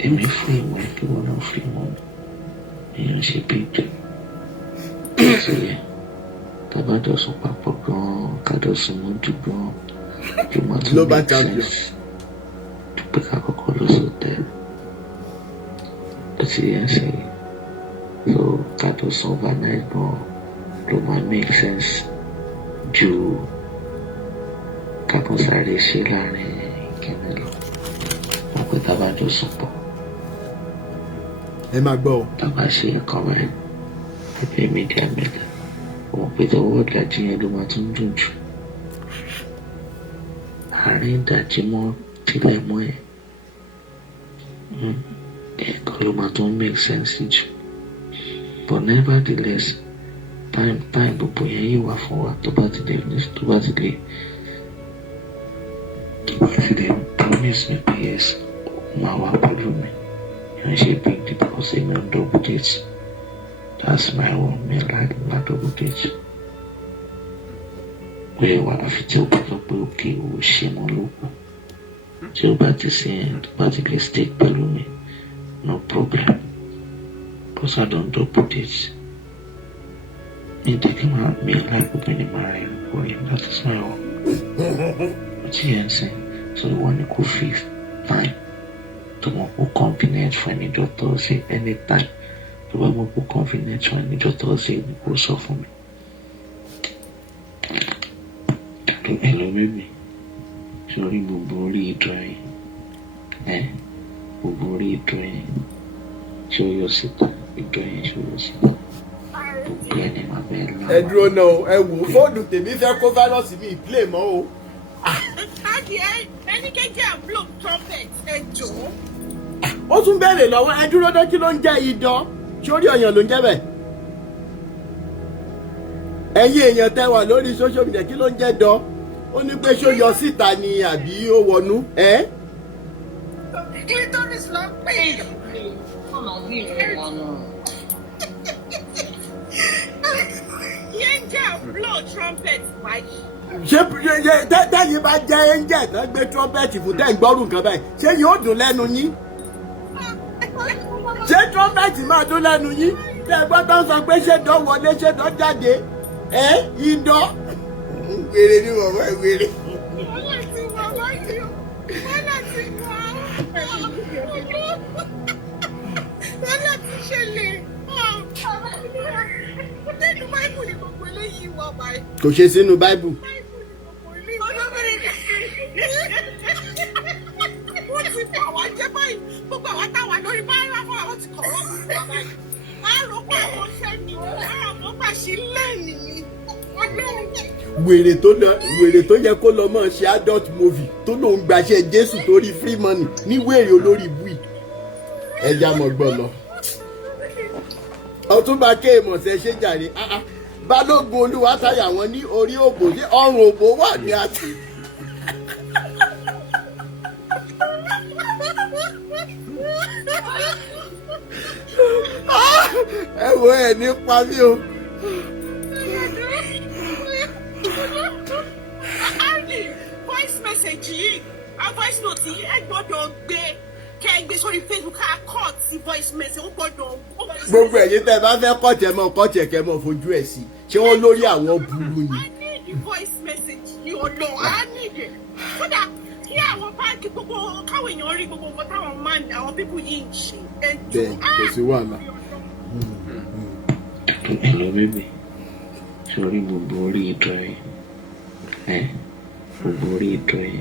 Èmi fún ìmọ̀ ẹ̀ kí wọ́n náà fún ìmọ̀ mi. Èèyàn ṣe big deal. So yẹn tá bá jọ́sùn papọ̀ gan-an ká jọ́sùn mójú gan-an. Global champion. Pé ká kọ́kọ́ lọ sọ́tẹ́ẹ̀lì. Ó ti yẹn ṣe so ká tó san overnight gan ló máa make sense ju ká kàn sáré ṣe láàrin kíni lọ. Wọ́n pé tá bá jọ sùn pọ̀. Ẹ máa gbọ́ o. Tá bá ṣe nǹkan rẹ̀ pẹ̀pẹ́ mídíà mẹ́ta. Wọ́n pé tọwọ́ ìdájí yẹn ló máa tún dùn jù. Àárín ìdájí mọ́ tilẹ̀ mọ́ ẹ̀. Ẹ̀kọ́ ló máa tún make sense jù. But nevertheless, time gbogbo yẹn yìí wà fún wa tó bá ti lè promise me pé yes, máa wà pẹ̀lú mi. Yẹn ṣe big deal because èmi ò double date. That's my own me like na double date. Pé wà àfi tí o bá sọ pé òkè o ṣe mọ́ lóko. Tí o bá ti ṣe yẹn tó bá ti lè stay pẹ̀lú mi, no problem. Because I don't double date. Me taking me like opening my boy, that is my own. What you saying? So you want to go fifth time. To more convenient for any doctor say anytime. To more convenient for any doctor say go so for me. Hello baby. Sorry buburi dry. Buburi dry. Show your sister. Ẹ dúró náà ẹ wò fóònù tèmi fẹ́ kó fáírọ́ọ̀sì mi play mọ́ o. Ẹni kẹ́kẹ́ àbúrò trumpet ẹ jọ̀ọ́. Ó tún béèrè lọ́wọ́ ẹ dúró náà kí ló ń jẹ́ idán sórí ọ̀yàn ló ń jẹ́ bẹ́ẹ̀. Ẹ̀yin èèyàn tẹ́ wà lórí social media kí ló ń jẹ́ dán? Ó ní pé ṣó yọ síta ni àbí ó wọnú ẹ́? Clitoris ló ń pè é. Yẹn jẹ́ blow trumpet báyìí. Ṣé tẹ́yìn bá jẹ́ angel náà gbé trumpet fún tẹ́ ń gbọ́rù nǹkan báyìí ṣé yóò dùn lẹ́nu yín? Ṣé trumpet máa dún lẹ́nu yín? Tẹ́ ẹ gbọ́ tó ń sọ pé ṣé dán wọlé ṣé dán jáde? Idán. Wèrè ni bàbá ẹ̀ wèrè. Kò ṣe sínú Bible. Wọ́n ti bá wa jẹ́ báyìí gbogbo àwọn táwa lórí báyìí wá fún àwọn ti kọ̀ wọ́n sí báyìí. Àròpọ̀ àwọn ṣẹ́ ni àwọn pàṣẹ lẹ́yìn ni. Wèrè tó yẹ kó lọ máa ṣe adult movie tó lòun gbaṣẹ́ Jésù torí free money ní wèrè olórí bui. Ẹja mọ̀ gbọ́ lọ. Ọ̀túnba K-Amos ṣe jàre. Balógun Olúwatáyà wọn ní orí òbò ní ọrùn òbò wà ní àti. Ẹ wo ẹ nípa mi o. Voice message yìí, voice note yìí ẹ gbọ́dọ̀ gbé kẹ́gbẹ́ sórí Facebook ká court sí voice message ó gbọ́dọ̀. Gbogbo ẹ̀yin tẹ́ bá fẹ́ kọ́ọ̀tì ẹ̀ mọ́ kọ́ọ̀tì ẹ̀kẹ́ mọ́ fojú ẹ̀ sí ṣé wọ́n lórí àwọn burú ni. I need the voice message yìí ọ̀nà I need it. Kódà kí àwọn báńkì gbogbo káwọn èèyàn rí gbogbo nǹkan táwọn máa ń àwọn pípù yìí ń ṣe. Bẹ́ẹ̀ kò sí wàhálà. Hello baby. sórí gbogbo orí ìtọ́ ẹ̀ gbogbo orí ìtọ́ ẹ̀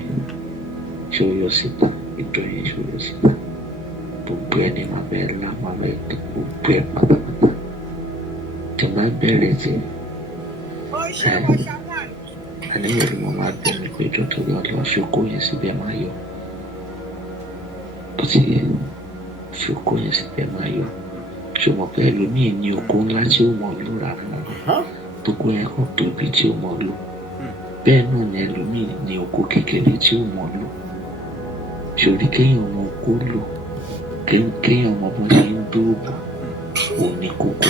ṣé ó yọ síta ìtọ́ ẹ̀ ṣé ó yọ síta gbogbo ẹ̀ ní máa bẹ́ẹ̀ lá máa bẹ́ẹ̀ tó gbogbo ẹ̀ pátápátá tí máa bẹ̀rẹ̀ tí àníyàn ni mo máa bẹ̀rẹ̀ pé ìjọ tó yọ lọ fi okó yẹn síbẹ̀ máa yọ ó ti yẹ fi okó yẹn síbẹ̀ máa yọ ṣùgbọ́n pé ẹlòmíì ní okó ńlá tí ó mọ̀ lò rárá gbogbo ẹ̀ kàn tóbi tí ó mọ̀ lò bẹ́ẹ̀ náà ni ẹlòmíì ní okó kékeré tí ó mọ̀ lò ṣòrí kéèyàn mọ okó lò kéèyàn mọ bó ṣe ń dóòbò òun ní kókó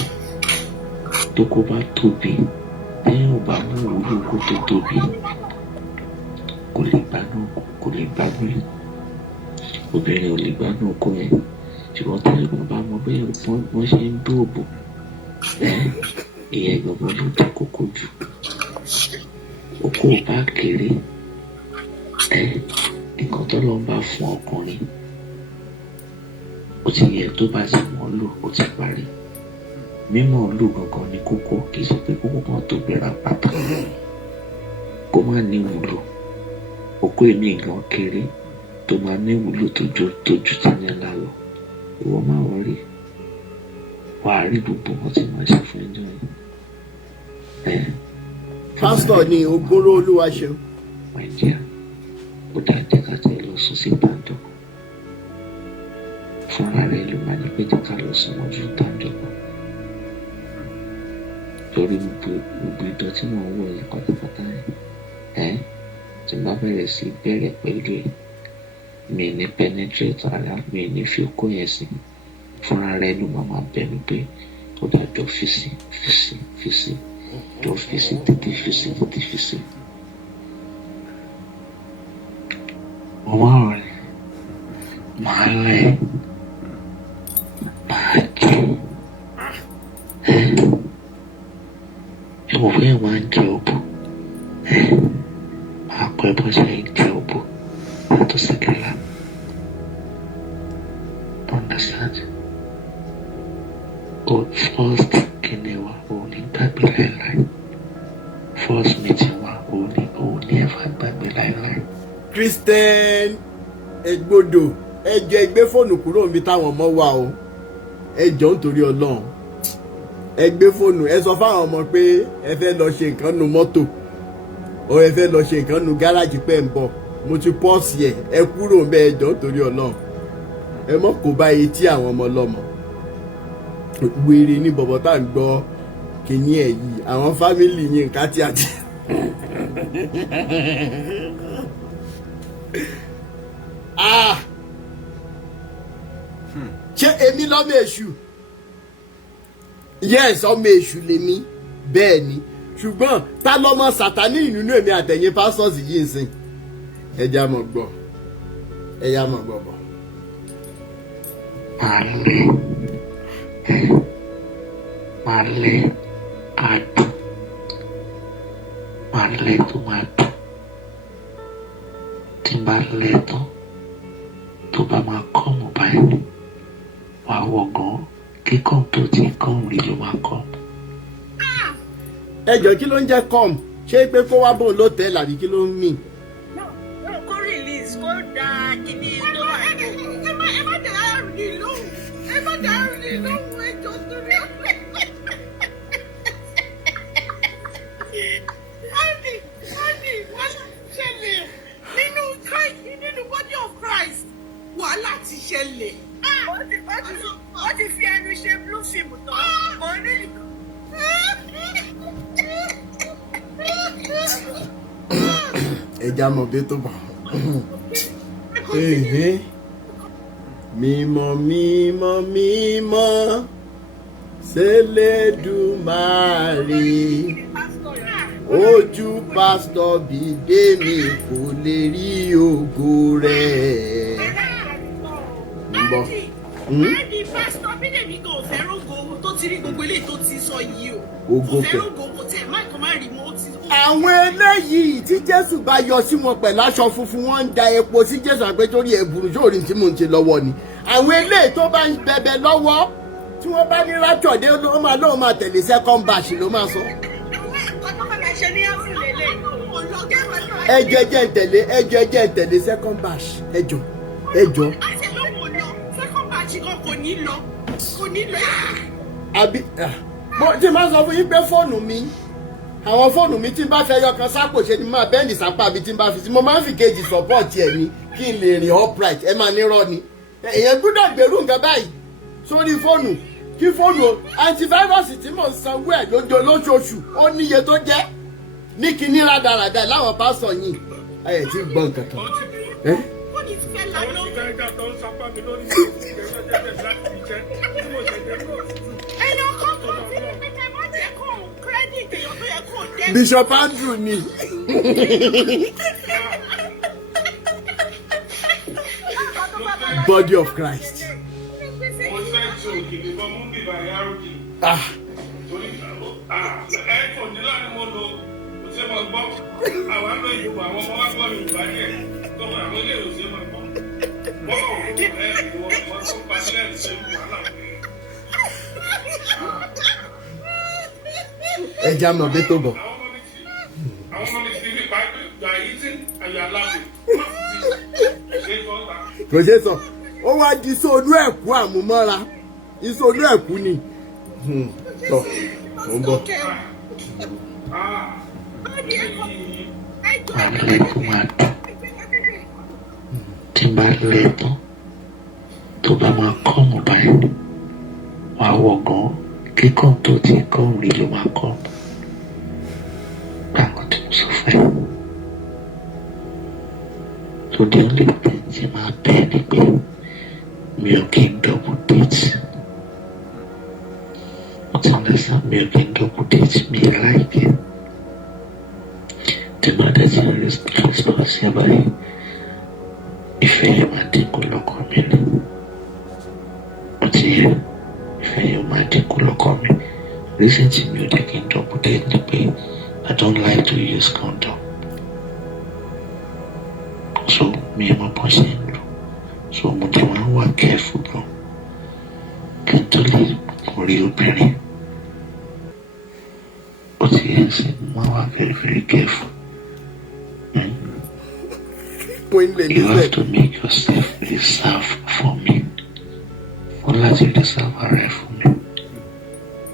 tókó bá tóbi téèyàn bá mú òwúrò okó tó tóbi kò lè gbádùn ẹ̀ obìnrin ò lè gbádùn okó yẹn ṣùgbọ́n téèyàn bá mọ bẹ́ẹ̀ wọ́n ṣe ń dóòbò ìyẹn gbogbo ló dé kókó jù okó bá kéré nǹkan tó lọ ń bá fún ọkùnrin ó ti yẹ tó bá ti mọ̀ lò ó ti parí mímọ̀ lò gangan ní kókó kì í ṣe pé kókó kan tó gbéra pátá kó má ní ìwúlò okó èmi gan kéré tó máa ní ìwúlò tó ju tani ńlá lọ ìwọ máa wọrí wàá rí gbogbo wọn tí máa ṣe fún ẹjọ́ yìí. pásítọ̀ ni Ògúnró Olúwaṣeun. Nàìjíríà ó dájú ká tẹ lọ sùn sí Ìbàdàn fúnra rẹ̀ ló máa ní pé jẹ́ ká lọ sùn mọ́jú ìtàjọba torí gbogbo ìdọ̀tí mò ń wọ̀ yẹn pátápátá yẹn tí bá bẹ̀rẹ̀ sí bẹ̀rẹ̀ pẹ̀lú ẹ̀ mi ní penetrate ara mi ní fi okó yẹn sí fúnra rẹ̀ ló máa bẹ̀ mí pé ó dájọ́ fèsì jọ fèsì tètè fèsì. Wow, máa lẹ̀ máa jẹ mo fẹ́ wá ń jẹ òbò máa kọ́ ẹ bó ṣe ń jẹ òbò máa tó sẹ́kẹ̀lá understand first kìnìún wa ò ní gbàgbé láìláì first meeting wa ò ní ẹ̀fà gbàgbé láìláì. Christian Egbodo ẹjọ ẹgbẹ fóònù kúrò níbi táwọn ọmọ wà o ẹjọ nítorí Ọlọ́run ẹgbẹ fóònù ẹ sọ fáwọn ọmọ pé ẹ fẹ́ lọ ṣe nǹkan nu mọ́tò o ẹ fẹ́ lọ ṣe nǹkan nu gáràjì pẹ́ ń bọ̀ mo ti pọ́ọ̀sì ẹ kúrò ń bẹ ẹjọ nítorí Ọlọ́run ẹ mọ̀ kó bá etí àwọn ọmọ lọ́mọ wèrè ní bọ̀bọ̀ tá à ń gbọ́ kìíní ẹ̀ yìí àwọn fámìlì yín nǹkan tí a ti. ṣé èmi lọ́mọ èṣù yes ọmọ èṣù lèmi bẹ́ẹ̀ ni ṣùgbọ́n ta lọ́mọ Sátánì nínú èmi àtẹ̀yìn pastors yìí ń sìn ẹja mọ̀ gbọ́ bọ̀. máa lé àdùn máa lé tó máa dùn tí bá lé tán tó bá máa kọ́ mọ̀ báyìí wà wọ̀ gan kíkọ́ tó ti kọ́ rí ló máa kọ́. ẹjọ́ kí ló ń jẹ́ com ṣé pé kó wá bóun ló tẹ́ làbí kí ló ń mì. kó release kó da kíní tó wà ní. ẹ má dẹ̀ àrùn ní lóhùn ẹjọ́ tó rí ọ̀pẹ. wàhálà ṣẹlẹ̀ nínú body of Christ wàhálà ti ṣẹlẹ̀. ó ti fi ẹnu ṣe blue film tán kò ní. ẹja mọ̀ bí tó bọ̀. mímọ́ s'Elédùmarè ojú pásítọ̀ Bidemi kò lè rí ògo rẹ̀. Ẹni pásítọ̀ Bidemi kò fẹ́ràn ògo tó ti rí gbogbo eléyìí tó ti sọ yìí o. Ògo kẹ̀. Kò fẹ́ràn ògo tẹ̀ máìkì má rí mọ́ ó ti. Àwọn eléyìí tí Jésù bá yọ sí wọn pẹ̀lú aṣọ funfun wọ́n ń da epo sí Jésù àgbétórí ẹ̀bùrú sórí tí mò ń ṣe lọ́wọ́ ni. Àwọn eléyìí tó bá ń bẹ̀bẹ̀ lọ́wọ́ tí wọ́n bá ní rájọ̀dé ló máa tẹ̀lé second batch ló máa sọ. ṣe ní áfírí lélẹ̀ ẹjọ́ ń tẹ̀lé second batch ẹjọ́. àti lóhùn lọ second batch kan kò ní lọ. àbí tí máa sọ fún yín pé fóònù mi àwọn fóònù mi tí n bá fẹ́ yọkan sápò ṣe ni máa bẹ́ẹ̀lì sápá àbí tí n bá fi sí mo máa ń fi kejì support ẹ̀ ní kí n lè rìn upright ẹ máa nírọ́ ni èèyàn gbọ́dọ̀ gbèrú nǹkan báyìí sórí fóònù kí fóònù antivirus tí mò ń sanwó ẹ̀ lóṣooṣù ó níye tó jẹ́ ní kíní rádaràdà láwọn pásọ yìí ẹ ti gbọ́ nǹkan kan. Bishop Andrew ni. Body of Christ. Ẹ já mọ̀ bí tó bọ̀. Kò ṣe sọ, ó wá di sóònú ẹ̀kú àmúmọ́ra, ìsóònú ẹ̀kú ni. Tọ́, ó ń bọ̀. Àlékún máa dùn. Tí n bá lé tán, tó bá máa kọ́ ọ̀nà báyìí, wàá wọ̀ gan-an. Kíkọ́ tó ti kọ́ rí ló máa kọ́. Báwọn tí mo sọ fẹ́. So the only thing tí máa bẹ́ẹ̀ ni pé mi ò kí n double date. Mo ti understand mi ò kí n double date mi like it. Tí bá dẹ̀ ti response yẹn báyìí, ìfẹ́ yẹn máa dínkù lọ́kàn mi ni. Mo ti yẹ. Ìfẹ́ yẹn máa dínkù lọ́kàn mi. Reason tí mi ò dẹ̀ kí n double date ni pé I don't like to use condom. So mi ò mọ bọ́ ṣe ń lò. So mo dẹ̀ máa ń wà careful gan. Kí n tó lè rí obìnrin. Ó ti yẹ sí mo máa wà very very careful. You have to make yourself reserve for me. Wọ́n láti reserve ara ẹ̀ fún mi.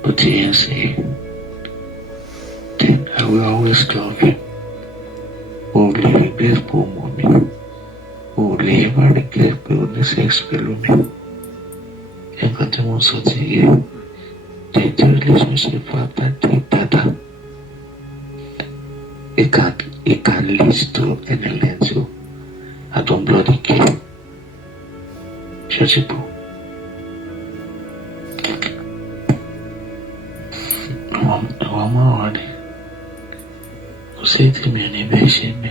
Ó ti yẹ sí. Then I will always love you. O lè regret pé o mọ̀ mi. O lè ever regret pé o ní sex pẹ̀lú mi. Nǹkan tí wọ́n sọ ti yẹ. The relationship bá dá. It can lead to any length. I don't bloody care. Church people. Àwọn ọmọ ọ̀rẹ́ kò sí tí mi ò ní bẹ́ẹ̀ ṣe mi.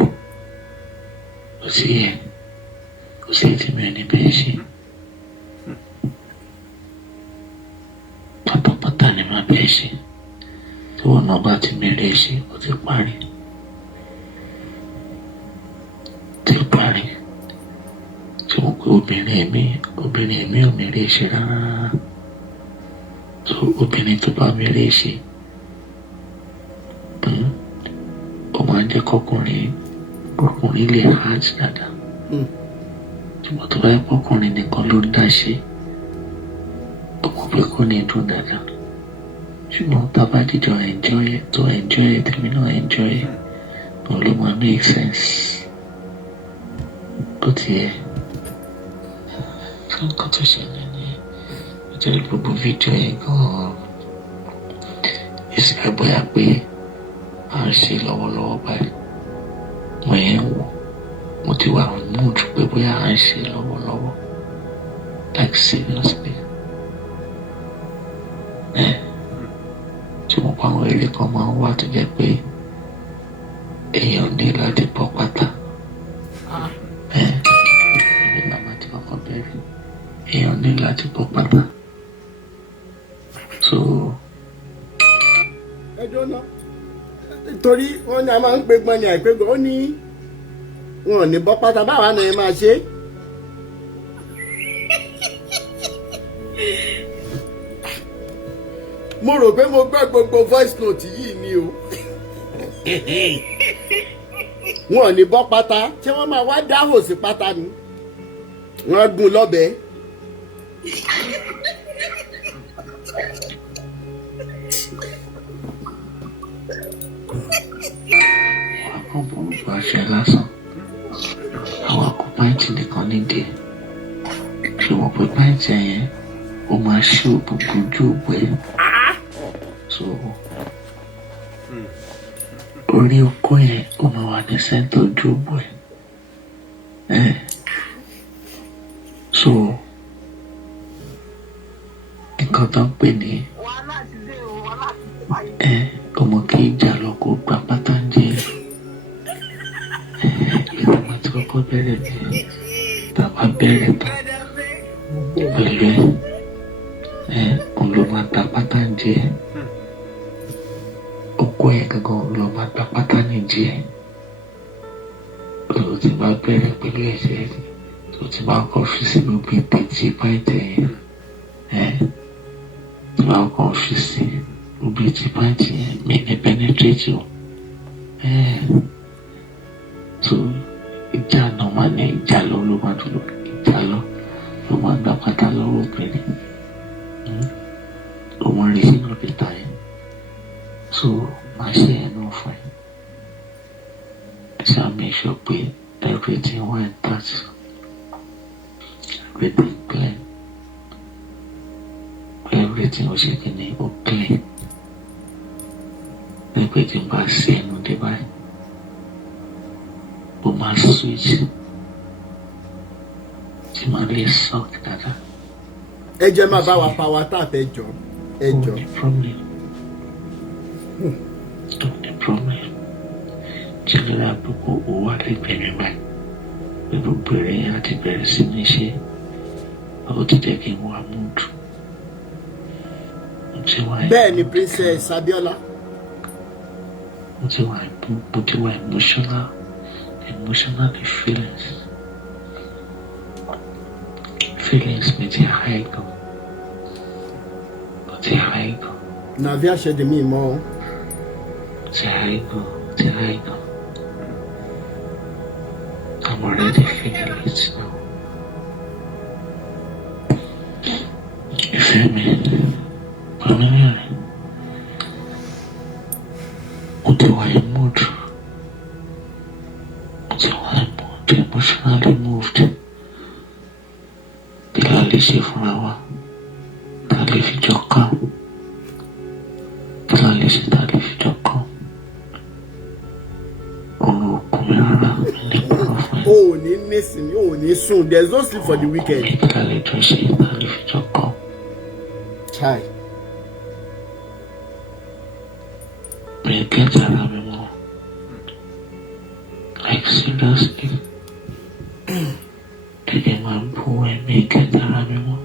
Kò sí tí mi ò ní bẹ́ẹ̀ ṣe. Pátápátá ni màá bẹ́ẹ̀ ṣe. Tí wọ́n náà bá ti mẹ́rẹ̀ ṣe, ó ti parí. Tí wọ́n pé obìnrin mi ò mẹ́rẹ̀ ṣe rárá. So obìnrin tó bá mẹ́rẹ̀ ṣe, ó máa ń jẹ́ kọkùnrin lè hard dáadáa. Ṣùgbọ́n tó bá yẹ kọkùnrin nìkan ló ń dá ṣe, ó mọ̀ pé kò ní dùn dáadáa. Ṣùgbọ́n tá a bá dìjọ enjoy it, tèmi náà enjoy it, òun ló máa make sense. Ó ti yẹ. Fún nǹkan tó ṣẹlẹ̀ ní nítorí gbogbo fídíò yẹn gan-an, ìsìnkú bóyá pé à ń ṣe lọ́wọ́lọ́wọ́ báyìí. Mo yẹn wò, mo ti wà mood pé bóyá à ń ṣe lọ́wọ́lọ́wọ́. Like seriously. Tí mo pa àwọn eré kan máa ń wà tó jẹ́ pé èèyàn ní láti bọ́ pátá. Èmi náà máa ti kọ́kọ́ bẹ̀rẹ̀. Èèyàn ní láti bọ́ pátá. So. Ẹ jóná. Torí wọ́n ní a máa ń pé gbọ́n ní àìpégbọ́n ó ní wọn ò ní bọ́ pátá báwa náà máa ṣe. Mo rò pé mo gbọ́ gbogbo voice note yìí ni o. wọn ò ní bọ́ pátá tí wọ́n máa wá dáhò sí pátá ni wọ́n gún lọ́bẹ. àkọ́bọ̀ ògbà aṣẹ lásán àwọn àkọ́páìtì nìkan nídìí ṣùgbọ́n pé páìtì yẹn ó máa ṣí òbúkú ojú ògbó ẹ̀ so orí okó yẹn ó máa wà ní sẹ́ńtọ̀ ojú ògbó ẹ̀ so nǹkan tó ń pè ní ọmọ kí ìjà lọ kó gba pátá ń jẹ ìgbìmọ̀ tí kọ́kọ́ bẹ̀rẹ̀ ní tàbá bẹ̀rẹ̀ tán pẹ̀lú òun ló máa gba pátá ń jẹ okó ẹ̀ gangan ló máa gba pátá ní jẹ tó ti bá bẹ̀rẹ̀ pẹ̀lú ẹ̀ṣẹ̀ tó ti máa kọ́ fi sínú bíi tètè báyìí yẹn tí máa kọ́ fi sí ubi ti báyìí yẹn mi ní penetrate o so ìjà náà máa ní ìjà lọ ló máa dúró ìjà lọ ló máa gba pátá lọ́wọ́ obìnrin òun rí sínú ìta yẹn so máa ṣe ẹ̀ náà fún ẹ ṣáà make sure pé everything went that everything clean everything was shaking clean everything bá ṣe ẹnu dé báyìí ó máa switch tí máa lè suck dáadáa. ẹ jẹ́ máa bá wa power tap ẹ jọ. No problem. General gbogbo owó àlẹ́gbẹ̀ẹ́ báyìí pẹ̀lú bẹ̀rẹ̀ àti bẹ̀rẹ̀ sí ní ṣe ó ti jẹ́ kí n wá múdù. bẹ́ẹ̀ ni Princess Abiola. mo ti wà emotionally feelings mi ti high gan. Navia ṣe de mi mọ́. ti high gan. I'm already feeling it now. Ìfẹ́ mi pẹ̀lú rẹ̀ mo ti wà in mood. Emotionally moved. Kí la lè ṣe fúnra wa? Ta lè fi jọ kàn? Kí la lè ṣe ta lè fi jọ kàn? Ọ̀run òkú mi rárá ní kúrò fún ẹ. O ò ní nísìnyí, o ò ní sùn. There is no sleep for the weekend. Kí la lè jọ ṣe ta lè fi jọ kàn? Chai. Bẹ́ẹ̀ kẹ́ta ara mi mọ́. Like seriously. Kẹ̀kẹ́ máa ń bú ẹ̀mí kẹ́ta ara mi mọ́.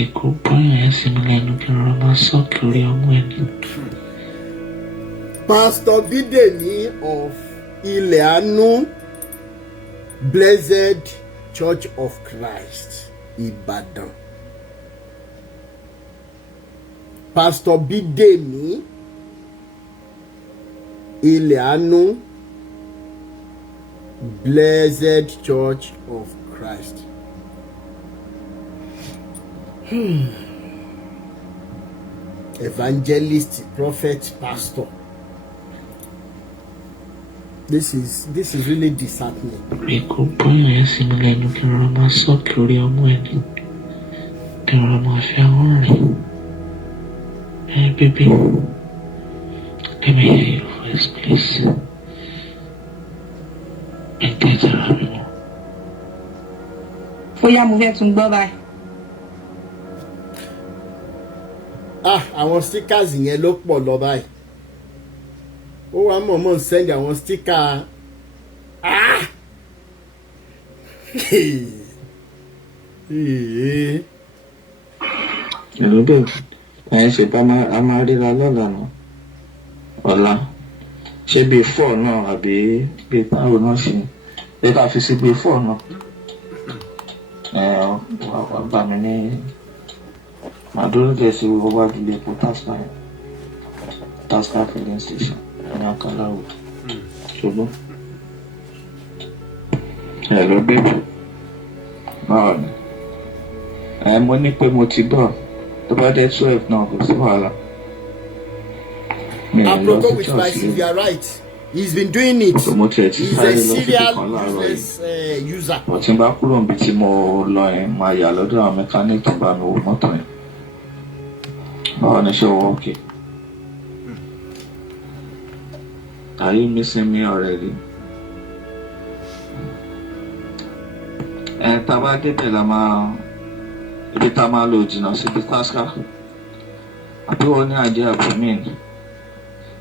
Èkó bọ́yọ̀ ẹ̀ sí mi lẹ́nu kí n rọra máa sọ́ọ̀kì orí ọmọ ẹni. Pastor Bidemi of Ilẹ̀ Àánú Blessed Church of Christ, Ìbàdàn. Pastor Bidemi Ilẹ̀ Àánú Blessed Church of Christ. Evangelist, prophet, pastor. This is really disheartening. Èkó bọ́yọ̀ ẹ̀ sí mi lẹ́nu kí n rọra máa sọ́ọ̀kì orí ọmọ ẹni. Kí n rọra máa fi àwọn rìn. Baby, let me hear your voice, please. And get around me. Bóyá mo fẹ́ tún gbọ́ báyìí. Àwọn stickers yẹn ló pọ̀ lọ báyìí. Ó wá mọ̀ọ́mọ̀ send àwọn sticker. Hello babe, ṣe bá a máa ríra lọ́la náà. Ọ̀la ṣé bíi 4 náà àbí bíi táwọn náà ṣe é ká fi sí bíi 4 náà. Wà bá mi ní màá dúró díẹ̀ sí iwájú ilé epo Tasca filling station ní Akala Road. Ṣùgbọ́n hello baby, báwo ni? Mo ní pé mo ti bọ̀ tó bá dé 12 náà kò sí wàhálà. Apropos with my CV, you are right. He's been doing it. He's a serial user. But in back room, bit more lawyer, my yellow mechanic to buy me motor. Oh, show okay. Are you missing me already? And Tabate Pelama, Bitama Logina, Sibitaska. I don't any idea of me.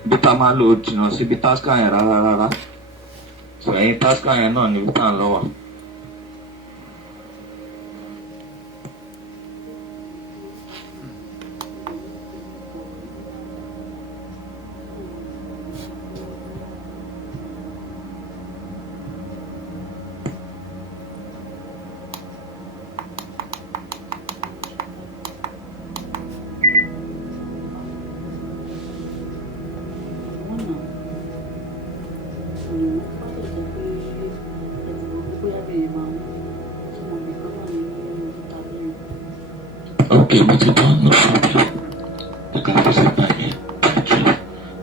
Bitama Logina, Sibitaska and Rara. So any task I know, you can lower. Okay, but you don't know something. You can visit Baye.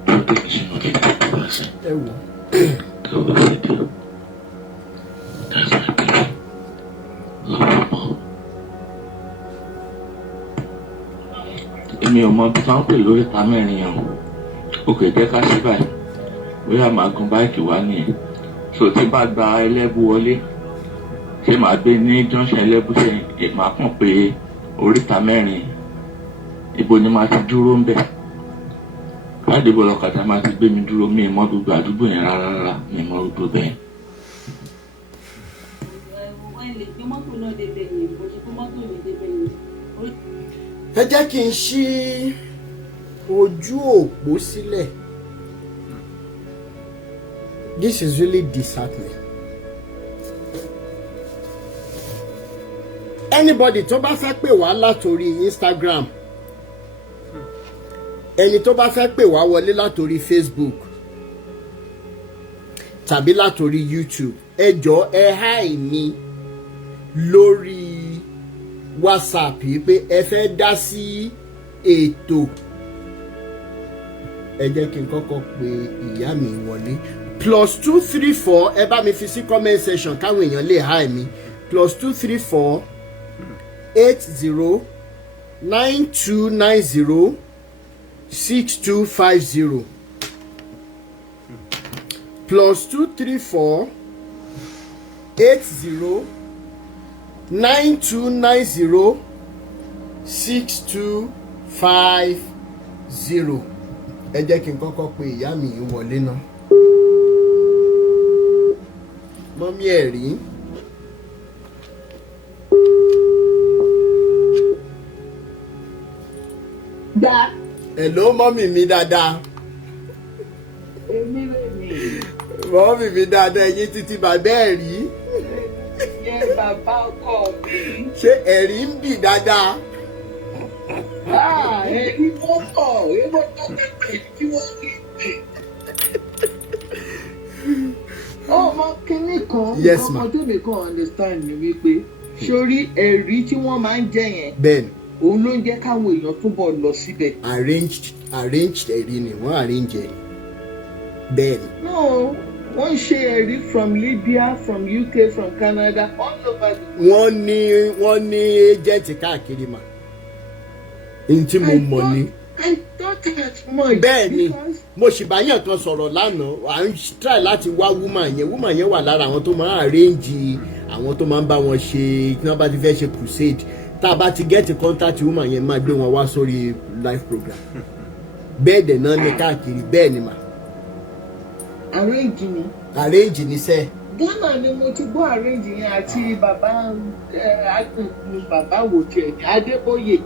Protection of the person. That will help you. That's my baby. Love you more. Èmi ò mọ bí wọ́n pè lórí ìta mẹ́rin yẹn o. Òkè jẹ́ ká sí báyìí. Bóyá màá gun báìkì wá nìyẹn. So tí bá gba Ẹlẹ́bú wọlé, ṣé màá gbé ní junction Ẹlẹ́bú ṣe màá kàn pé oríta mẹ́rin ibo ni màá ti dúró ń bẹ̀. Láti bọ̀ lọ́kadà máa ti gbé mi dúró, mi mọ gbogbo àdúgbò yẹn rárá, mi mọ gbogbo bẹ́ẹ̀. Ẹ jẹ́ kí n ṣí ojú òpó sílẹ̀. This is really disheartening. Anybody tó bá fẹ́ pè wá látòrí Instagram, ẹni tó bá fẹ́ pè wá wọlé látòrí Facebook tàbí látòrí YouTube, ẹ jọ̀ọ́ ẹ hi mi lórí WhatsApp yìí pé ẹ fẹ́ dá sí ètò. Ẹ jẹ́ kí n kọ́kọ́ pe ìyá mi wọlé. +234 ẹ bá mi fi sí comment section káwọn èèyàn lè hi mi. +234 80 9290 6250 +234 80 9290 6250. Ẹ jẹ́ kí n kọ́kọ́ pe ìyá mi wọlé náà. Mọ́mí ẹ̀rí. Dá. Hello mọ́mí mi dáadáa. Èmi lè mi. Mọ́mí mi dáadáa, ẹ̀yin títí bàbá ẹ̀rí. Yẹ bàbá ọkọ mi. Ṣé ẹ̀rí ń bì dáadáa? Ẹ̀rí mọ́tọ̀, èèmọ̀ tó tẹ̀lé tí wọ́n kí pè. Ọmọ kínní kan, ọmọ tó mi kàn understand ni wípé sórí ẹ̀rí tí wọ́n máa ń jẹ yẹn. Bẹ́ẹ̀ni. Òun ló ń jẹ́ káwọn èèyàn túbọ̀ lọ síbẹ̀. Arranged ẹ̀rí ni wọ́n arrange ẹ̀rí. Bẹ́ẹ̀ni. No, wọ́n ṣe ẹ̀rí from Libya, from UK, from Canada, all over the world. Wọ́n ní agent káàkiri mà. N tí mo mọ̀ ni. I thought that much. Bẹ́ẹ̀ni, mo sì bá yàn kan sọ̀rọ̀ lánàá, à ń try láti wá woman yẹn wà lára àwọn tó máa ń arrange àwọn tó máa ń bá wọn ṣe tí wọ́n bá ti fẹ́ ṣe crusade. Tá a bá ti get contact woman yẹn máa gbé wọn wá sórí live program. Bẹ́ẹ̀ dẹ̀ náà ní káàkiri, bẹ́ẹ̀ ni mà. Arrange ni. Arrange ni sẹ́. Ghana ni mo ti gbọ́ arrange yẹn àti bàbá wò tiẹ̀ ní Adébóyè.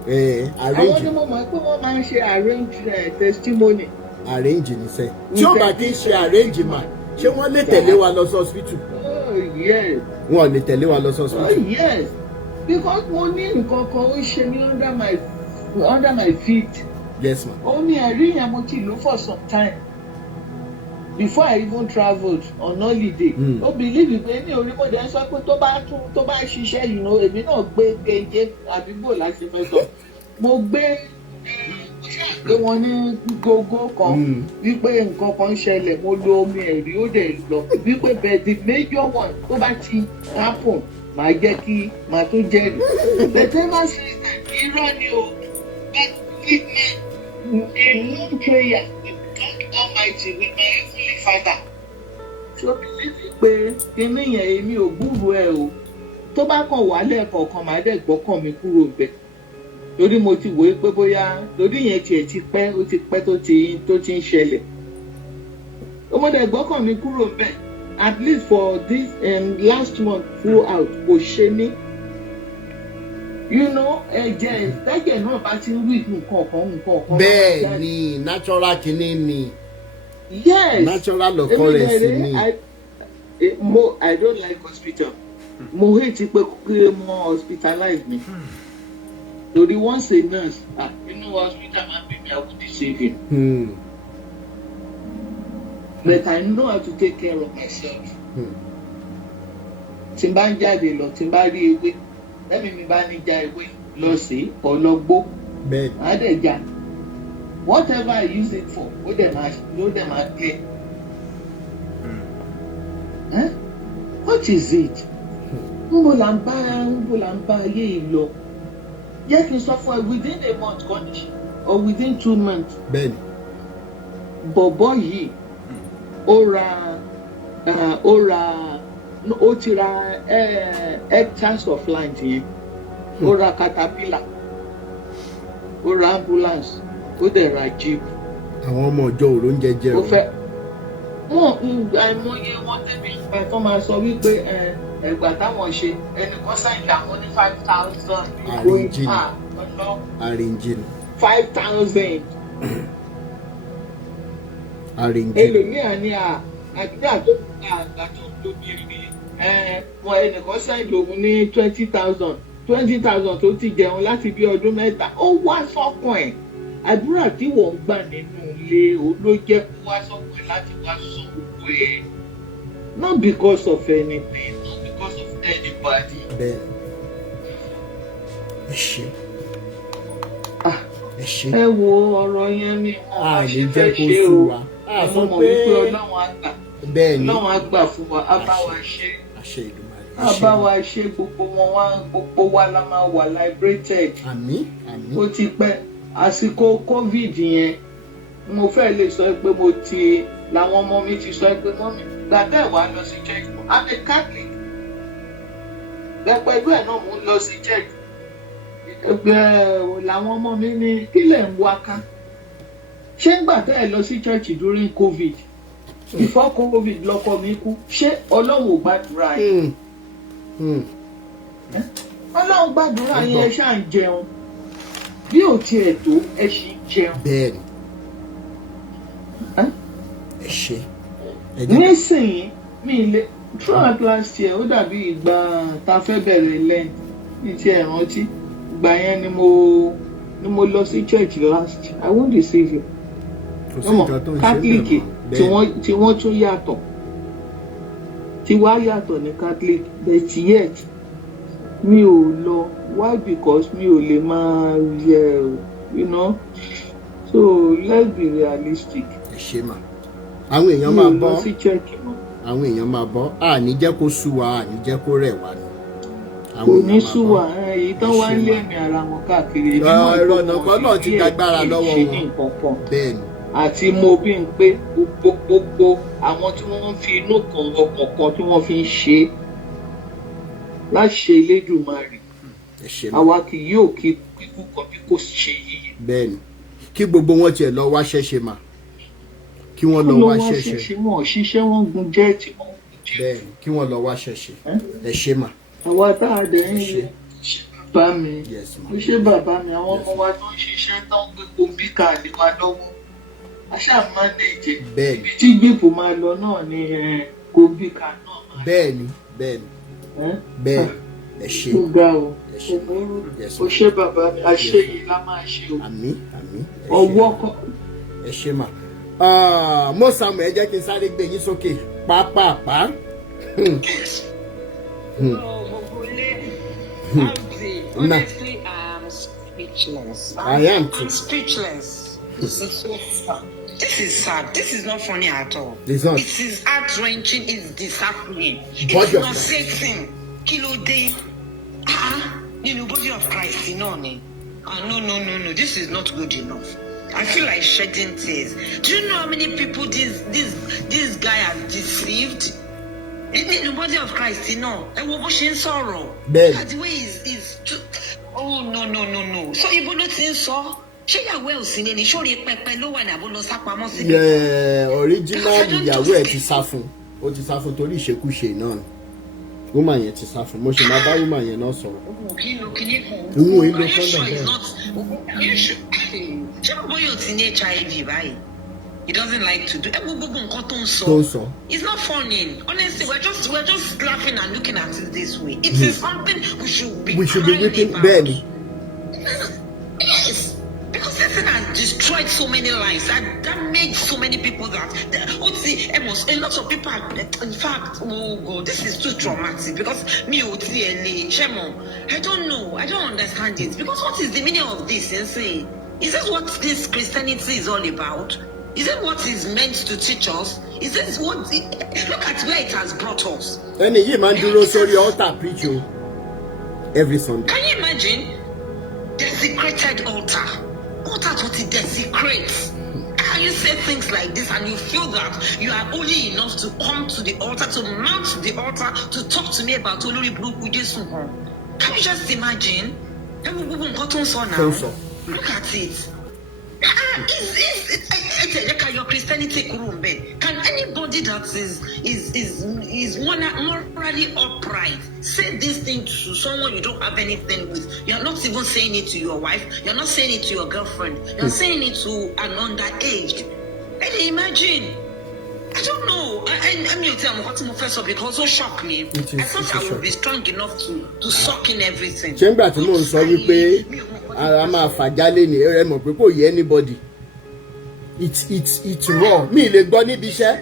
Arrange. Àwọn ni mo mọ̀ pé wọ́n máa ń ṣe arrange testimony. Arrange ni sẹ́. Tí ó bá kí ń ṣe arrange mà, ṣé wọ́n lè tẹ̀lé wa lọ sí hospital? Oh yes. Wọ́n lè tẹ̀lé wa lọ sí hospital. Oh yes. Because mo ní nǹkan kan ó ṣe ní under my under my feet. Yes, ma. Ó ní ẹ̀rí yẹn mo ti lò for some time before I even travelled on holiday. Ó believe pé ní orí mo dẹ̀ ń sọ pé tó bá ṣiṣẹ́ yìí náà èmi náà gbé gẹ́gẹ́ àdúgbò láti mẹ́tọ̀. Mo gbé wọn ní gógó kan wípé nǹkan kan ṣẹlẹ̀ mo lo omi ẹ̀rí ó dẹ̀ lọ wípé but the major one tó bá ti happen màá jẹ́ kí màá tó jẹ́rìí. The famous system irọ́ ni o but with a long prayer with God Almighty with my heavenly Father. So believe pé kíní yẹn èmi ò gbúròó ẹ o tó bá kàn wá lẹ́ẹ̀kọ̀ọ̀kan màá dẹ̀ gbọ́kàn mi kúrò bẹ́ẹ̀. Torí mo ti wòó pé bóyá torí yẹn tiẹ̀ ti pẹ́ ó ti pẹ́ tó ti ń ṣẹlẹ̀. Ọmọdé gbọ́kàn mi kúrò bẹ́ẹ̀ at least for this last month throughout kò ṣe mí. You know ẹ̀jẹ̀ náà bá ti ń wí nǹkan kan. Bẹ́ẹ̀ ni natural kìíní ni. Yes. Natural occurrence ni. I don't like hospital. Mo hate pé kí mo hospitalize me. Torí once a nurse inú hospital máa ń bí mi I would deceive him. But I know how to take care of myself. Tí n bá ń jáde lọ tí n bá rí ewé lẹ́mìí mi bá ní já ewé lọ sí ọlọ́gbó á dẹ̀ já whatever I use it for ó dẹ̀ máa clear. What is it? Nbo là ń bá ayé yìí lọ. Jẹ́ kí n sọ fún ẹ within a month condition or within 2 months. Bẹ́ẹ̀ni. Bọ̀bọ̀ yìí ó ti ra hectares of land yẹn. Ó ra caterpillar. Ó ra ambulance. Ó dẹ̀ ra jeep. Àwọn ọmọ ọjọ́ òró ń jẹjẹ o. Ó fẹ́ àìmọye wọn débi ìgbà tó máa sọ wípé ẹgbà táwọn ṣe ẹnìkan sáyìn àwọn ní 5,000. Arranging. 5,000. Arranging. Ẹlòmíà ní àgbà tó lóbìnrin ni wọn ẹnìkan sáyìn lòun ní 20,000. 20,000 tó ti jẹun láti bí ọdún mẹ́ta ó wá sọ́kàn ẹ̀. Àdúrà tí wọ́n ń gbà nínú ilé ló jẹ́ kó wá sọ́kàn ẹ̀ láti wá sọ gbogbo ẹ̀. Not because of anything, not because of anybody. Bẹ́ẹ̀ ẹ ṣe. Ẹ ṣe. Ẹ wo ọ̀rọ̀ yẹn ni wọ́n máa ṣe fẹ́ ṣe o. Mo mọ̀ wípé Ọlọ́run á gbà. Bẹ́ẹ̀ni. Ọlọ́run á gbà fún wa, á bá wa ṣe. Àṣẹ Ìdùmarè. Á bá wa ṣe gbogbo wa la máa wà liberated. Àmín àmín. Ó ti pẹ́ àsìkò COVID yẹn mo fẹ́ lè sọ pé làwọn ọmọ mi ti sọ pé mọ́mí gbàtẹ́ wàá lọ sí church. I'm a Catholic. Pẹ̀lú ẹ̀ náà mo ń lọ sí church. Làwọn ọmọ mi ní kílẹ̀ ń wá ká. Ṣé gbàtẹ́ ẹ̀ lọ sí church during COVID? Before COVID lọ́kọ mi kú. Ṣé Ọlọ́run ò gbàdúrà yẹn? Ọlọ́run gbàdúrà yẹn ṣáà ń jẹun. Bí ò tiẹ̀ tó ẹ ṣì ń jẹun. Bẹ́ẹ̀ni. Ẹ ṣe. Nísìnyí mi lè throughout last year ó dàbí ìgbà tá a fẹ́ bẹ̀rẹ̀ lẹ́yìn ní ti ẹ̀ rántí ìgbà yẹn ni mo lọ sí church last. I won't deceive you. Catholic tí wọ́n tún yàtọ̀ tí wá yàtọ̀ ní Catholic but yet mi ò lọ. Why? Because mi ò lè máa you know, so let's be realistic. Ẹ ṣe mà àwọn èèyàn máa bọ́ àwọn èèyàn máa bọ́ àní jẹ́ kó sú wa àní jẹ́ kó rẹ̀ wá ni. Kò ní sú wa èyí tán wá ń lé ẹ̀mí ara wọn káàkiri. Ẹ̀rọ ọ̀nàkọ́ náà ti gbàgbára lọ́wọ́ wọn. Bẹ́ẹ̀ni. Àti mo bí n pé gbogbo àwọn tí wọ́n fi inú kan ọkàn kan tí wọ́n fi ń ṣe láti ṣe Elédùmarè. Àwa kì yóò kí kíkú kan bí kò ṣe yìí. Bẹ́ẹ̀ni kí gbogbo wọn tiẹ̀ lọ wá ṣẹ́ṣe mà kí wọ́n lọ wá ṣẹ́ṣe. Wọ́n ṣiṣẹ́ wọn gun jẹ́ẹ̀tì wọn. Bẹ́ẹ̀ni kí wọ́n lọ wá ṣẹ́ṣe. Ẹ ṣe mà. Àwa tá a dẹ̀ ń ṣe bàbá mi ó ṣe bàbá mi àwọn ọmọ wa tó ń ṣiṣẹ́ tó ń gbé kọ̀ǹpútà lé wa lọ́wọ́ aṣáà mánéèjì ibi tí gbèpò máa lọ náà ni kọ̀ǹpútà náà máa. Bẹ́ẹ̀ni bẹ́ẹ̀ni bẹ́ẹ̀ ẹ ṣé. Ó ga o. Ẹ ṣé. Yes, Ó ṣé bàbá mi. Àṣẹ yìí la máa ṣe o. àmín. Ọwọ́ kan. Ẹ ṣé mà. Mo Samuel ẹ jẹ́ kí n sáré gbé yín sókè pápápá. Honestly, I'm speechless. I am too. I'm speechless. This is so sad. This is sad. This is not funny at all. It's not. It is heart-wrenching. It's disheartening. Body It's of not Christ. Satan. Kilo day. Body of Christ, no. No. This is not good enough. I feel like shedding tears. Do you know how many people this guy has deceived? In the body of Christ, and what was in sorrow? Ben. The way is oh no. So you not in so. Ṣé ìyàwó ẹ̀ ò sí ní sórí pẹpẹ ló wà ní àbó lọ sápamọ́ sí. Original ìyàwó ẹ̀ ti sá fún. Ó ti sá fún torí ìṣekúṣe náà. Woman yẹn ti sá fún. Mo ṣe máa bá woman yẹn náà sọ̀rọ̀. Òun ìlò kọ́ńdọ̀ bẹ́ẹ̀. Ṣé bàbá yóò ti ní HIV báyìí? He doesn't like to do. Gbogbo nǹkan tó ń sọ. Tó ń sọ. It's not funny. Honestly, we're just laughing and looking at it this way. It is something we should be weeping about. barely. Yes. Because this thing has destroyed so many lives. That made so many people that a lot of people in fact, oh God, this is too traumatic because I don't know. I don't understand it. Because what is the meaning of this? Is this what this Christianity is all about? Is it what is meant to teach us? Is this what look at where it has brought us? Ẹni yìí máa ń dúró sórí altar preach o every Sunday. Can you imagine? Desecrated altar. Altar to desecrate. Can you say things like this and you feel that you are only enough to come to the altar, to mount the altar, to talk to me about Olori Buruku Jesu? Can you just imagine? Look at it. Your Christianity can anybody that is morally upright say this thing to someone you don't have anything with? You're not even saying it to your wife, you're not saying it to your girlfriend, you're saying it to an underage. And imagine, I don't know. I'm your tell what to first up because so shocked me. I thought I would be strong enough to suck in everything. Chamber tí mo ń sọ wípé ara máa fàjálé ni ẹ mọ̀ pé kò yé anybody. It's raw. Mi lè gbọ́ níbi iṣẹ́.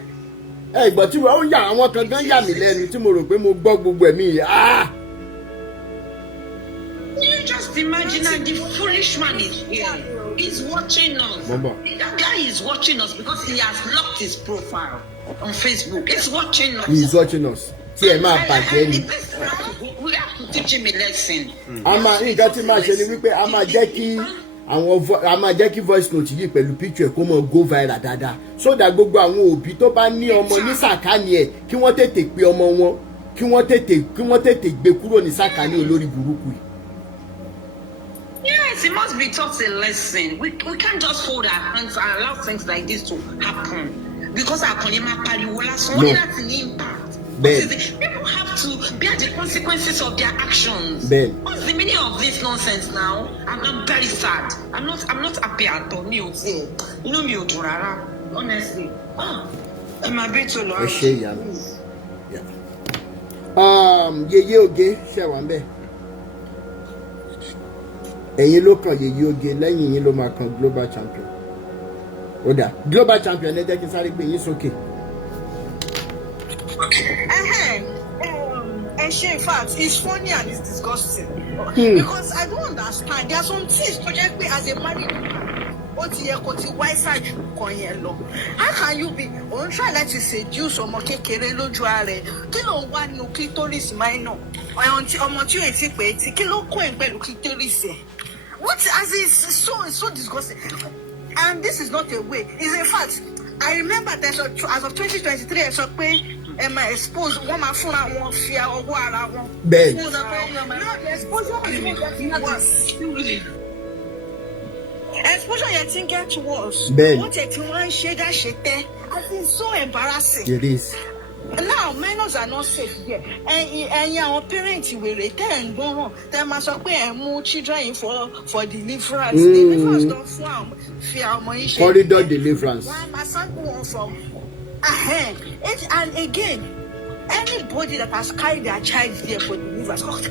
Ẹ gbọ́ tí wọ́n yà àwọn kan gan yà mí lẹ́nu tí mo rò pé mo gbọ́ gbogbo ẹ̀mí yìí. You just imagine that the foolish man is here. He's watching us. Mama. That guy is watching us because he has locked his profile on Facebook. He's watching us. He's watching us. Tí ẹ máa bàjẹ́ ni. We have to teach him a lesson. Nǹkan tí máa ṣe ni wípé a máa jẹ́ kí voice note yìí pẹ̀lú picture kó mọ̀ go viral dáadáa so that gbogbo àwọn òbí tó bá ní ọmọ ní sàkání ẹ̀ kí wọ́n tètè pe ọmọ wọn kí wọ́n tètè gbé kúrò ní sàkání olórí burúkú yìí. Yes, it must be taught a lesson. We can't just fold our hands and allow things like this to happen because our Konyema Pariwola so that's an impact. People have to bear the consequences of their actions. Ben. What's the meaning of this nonsense now? I'm very sad. I'm not happy at all. Me rara. Honestly. I'm a bit too long. Yeye Oge ṣe wà ńbẹ̀. Ẹ̀yin ló kàn Yeye Oge lẹ́yìn yín ló máa kan global champion. Ó dà global champion ẹ jẹ́ kí n sáré gbé yín sókè. In fact, it's funny and it's disgusting because I don't understand. There are some things project me as a married woman. How can you be on try like to seduce or kekere lójú ààrẹ? Kí ló wà nínú clitoris minor? Ọmọ tí ó ti pé tí kí ló kó ẹ̀ pẹ̀lú clitoris ẹ̀? What as is so disgusting. And this is not a way. It's a fact. I remember that as of 2023, I saw expose one man for one fear or one. Ben. No, the exposure is worse. Exposure you think gets worse. Ben. What a one shade I think so embarrassing. It is. Now minors are not safe here. And your parents will return go home. They must and move children for deliverance. Deliverance don't form fear money. Corridor deliverance. My son go from and again, Anybody that has carried their child there for deliverance, run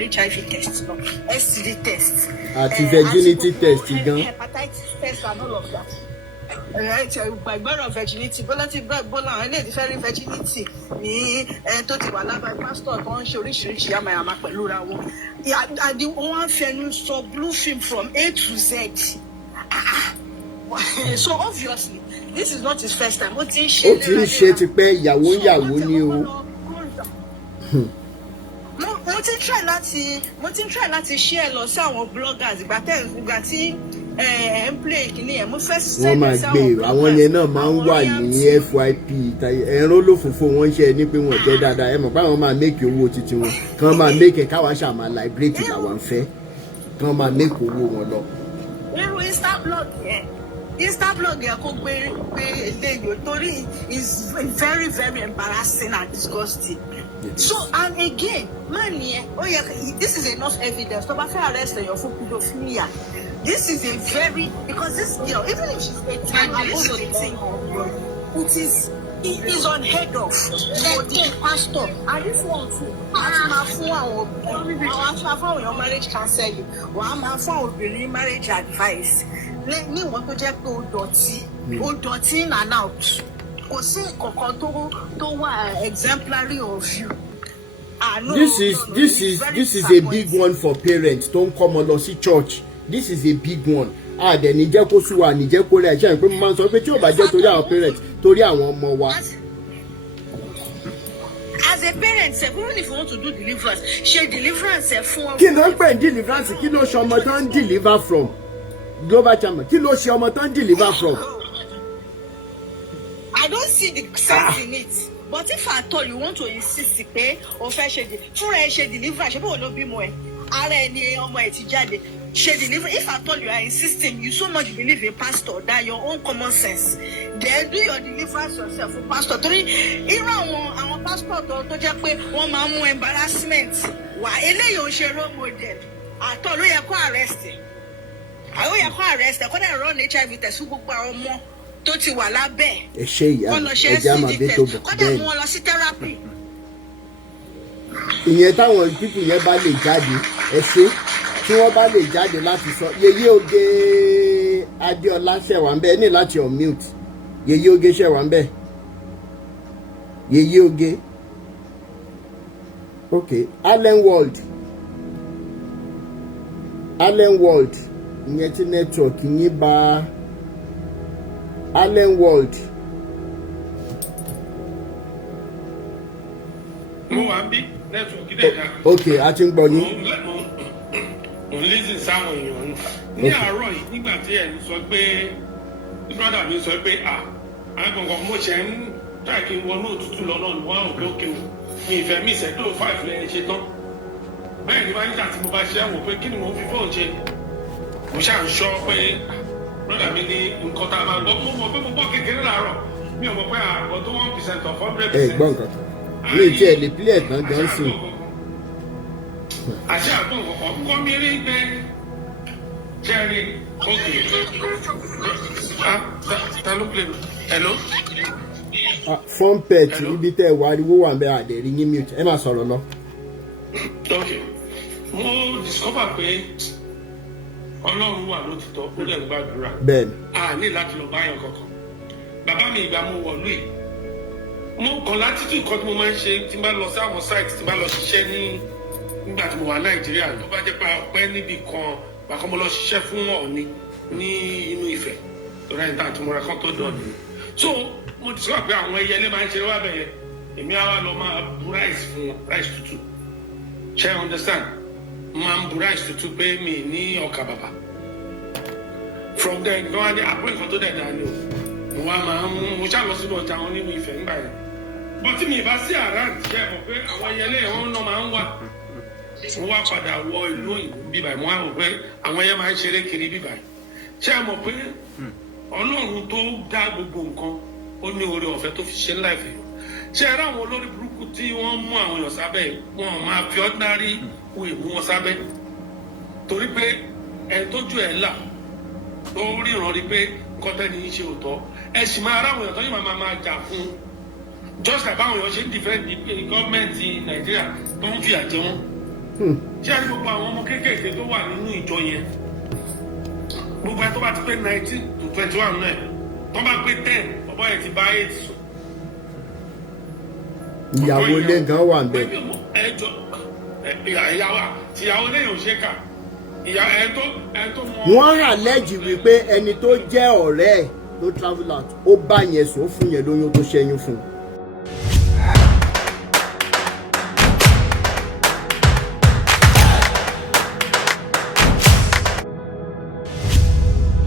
HIV test, STD test, virginity test, hepatitis test, and all of that. Right, by birth of virginity, Bola, I need very virginity. Me, Toti Walaba, pastor, don't show rich, Yama, Pelura. I do one fan so blue film from A to Z. So obviously, this is not his first time. What is she? To pay Yahoo. Mo ti try láti share lọ sí àwọn bloggers ìgbà tí play kìíní ẹ̀ mo fẹ́ send sí àwọn bloggers. Àwọn yẹn náà máa ń wà ní FYP ẹ̀rọ olófòfò wọn ṣe ní pé wọ́n jẹ́ dáadáa ẹ mọ̀ pé àwọn máa make owó títí wọn kàn máa make káwa ṣáà máa liberate làwọn ń fẹ́ kàn máa make owó wọn lọ. Irú Instablog yẹn kó gbé eléyìí torí is very very embarrassing and disgusting. Yes. So and again, man, this is enough evidence. To arrest your for pedophilia. This is a very because this girl, even if she's 18, it is unheard of for the pastor. And this one too, our marriage counseling, marriage advice. Ní wọ́n tó jẹ́ pé ó dọ̀tí in and out. Kò sí kankan tó wà exemplary of you. This is a big one for parents. Don't come on see church. This is a big one. Then ní jẹ́ kó sú wa ní jẹ́ kó rẹ̀ ṣe pé mo máa ń sọ pé tí ó bá jẹ́ torí àwọn parents torí àwọn ọmọ wa. As a parent, even if you want to do deliverance, share deliverance fún. Kí ló ń pè deliverance? Kí ló ṣe ọmọ tán deliver from? Global chairman, kí ló ṣe ọmọ tán deliver from? I don't see the sense in it. But if at all you want to insist pé o fẹ́ ṣe deliver ṣe bó ló bímọ ẹ ara ẹni ọmọ ẹ ti jáde ṣe deliver. If at all you are insisting, you so much believe in pastor that your own common sense, then do your deliverance yourself for pastor. Torí irú àwọn pastor tó jẹ́ pé wọ́n máa mú embarrassment wá eléyìí ò ṣe role model at all ló yẹ kó arrest ẹ. Àwọn yẹ kó arrest ẹ kó dẹ̀ run HIV test fún gbogbo àwọn ọmọ tó ti wà lábẹ́ ẹ ṣe ìyá ẹja máa bẹ tó bọ bẹ́ẹ̀ wọ́n lọ sí therapy. Ìyẹn táwọn pípù yẹn bá lè jáde ẹ ṣe tí wọ́n bá lè jáde láti sọ Yèyé Oge Adéọlá ṣẹ̀wá ń bẹ ní láti unmute Yèyé Oge ṣẹ̀wá ń bẹ Yèyé Oge okay Allen World ìyẹn tí network yín bá Allen World. Mo wà bí network dẹ̀ dá. Okay, a ti ń gbọ́ ní. Mo listen sáwọn èèyàn ní àárọ̀ yìí nígbà tí ẹ̀ ń sọ pé brother mi sọ pé àgbọ̀ngàn mo ṣe ń try kí n wọnú òtútù lọ́nà ní wọ́n rò pé òkè mi ìfẹ́ mi ìṣẹ́dọ̀ 5 lẹ́yìn ṣe tán. Bẹ́ẹ̀ ni máníjà tí mo bá ṣe wò pé kí ni mo fi fóònù ṣe. Mo ṣáà ń sọ pé brother mi ní nǹkan tá a máa gbọ́ mo mọ̀ pé mo gbọ́ kékeré láàárọ̀ mi ò mọ̀ pé àgbọ̀ tó 1% of 100%. Ẹ gbọ́ nǹkan kan ní ìtí ẹ̀ lè pílẹ̀ tán gan sí. Àṣẹ àgbọ̀n kọ̀ọ̀kan kọ́ mi rí pé jẹ́rìí ókè. Ta ló pè mí? Hello? Phone pet ibi tẹ́ ẹ wá ariwo wà ń bẹ àdẹ̀rí yín mute ẹ máa sọ̀rọ̀ lọ. Ok, mo discover pé Ọlọ́run wà lótìtọ́ ó dẹ̀ ń gbàdúrà. Bẹ́ẹ̀ni. A ní láti lọ báyọ̀ kankan. Bàbá mi ìgbà mo wọ̀lú yìí. Mo kàn láti tún nǹkan tí mo máa ń ṣe tí n bá lọ sí àwọn site tí n bá lọ ṣiṣẹ́ nígbà tí mo wà Nàìjíríà ló bá jẹ́ pé ọpẹ́ níbì kan bàkọ́ mo lọ ṣiṣẹ́ fún Ọọ̀ni ní inú Ifẹ̀ lọ́dọ̀ ẹ̀ńtà àti mo ra kán tó dọ̀ọ̀nù. So mo discover pé àwọn ẹyẹlé máa ń ṣe lọ́wọ́ bẹ̀yẹ èmi á wá lọ máa bu rice fún wọn rice tútù. Ṣé you understand? Máa ń bu rice tútù pé mi ní ọkà bàbà. From there nǹkan wá ní àpò nǹkan tó dẹ̀ dá ni o mo ṣá lọ sínú ọjà wọn nínú Ifẹ̀ nígbà yẹn bọ́tí mi ìbá sí àrántí jẹ́ mọ̀ pé àwọn ẹyẹlé wọn náà máa ń wà mo wá padà wọ ìlú òyìnbó bíbà mo wá rò pé àwọn ẹyẹ máa ń ṣeré kiri bíbà ṣé ẹ mọ̀ pé Ọlọ́run tó dá gbogbo nǹkan ó ní oore ọ̀fẹ́ tó fi ṣe ńlá ìfẹ́ ṣé ẹ ráwọn olórí burúkú tí wọ́n mú àwọn èèyàn sábẹ́ wọn máa fi ordinary way mú wọn sábẹ́ torí pé ẹ tójú ẹ là tó ríran rí pé nǹkan tẹ́ni yìí ṣe òótọ́ ẹ sì máa ráwọn èèyàn tó yìí máa jà fún just like báwọn èèyàn ṣe ń defend gọ́ọ̀mẹ̀ntì Nàìjíríà tó ń fi àjẹ wọn. Ṣé àti gbogbo àwọn ọmọ kéékèèké tó wà nínú ìjọ yẹn gbogbo ẹ tó bá ti pé 19 to 21 náà tó bá pé 10 ọ̀bọ yẹn ti bá 8 sùn. ìyàwó ilé gan wà ń bẹ. ẹjọ ìyàwó ilé yóò ṣe kà ìyá ẹ tó mọ. wọ́n hà lẹ́jì wípé ẹni tó jẹ́ ọ̀rẹ́ ẹ̀ ló travel out ó bá yẹn sùn ó fún yẹn lóyún tó ṣẹ́yún fún un.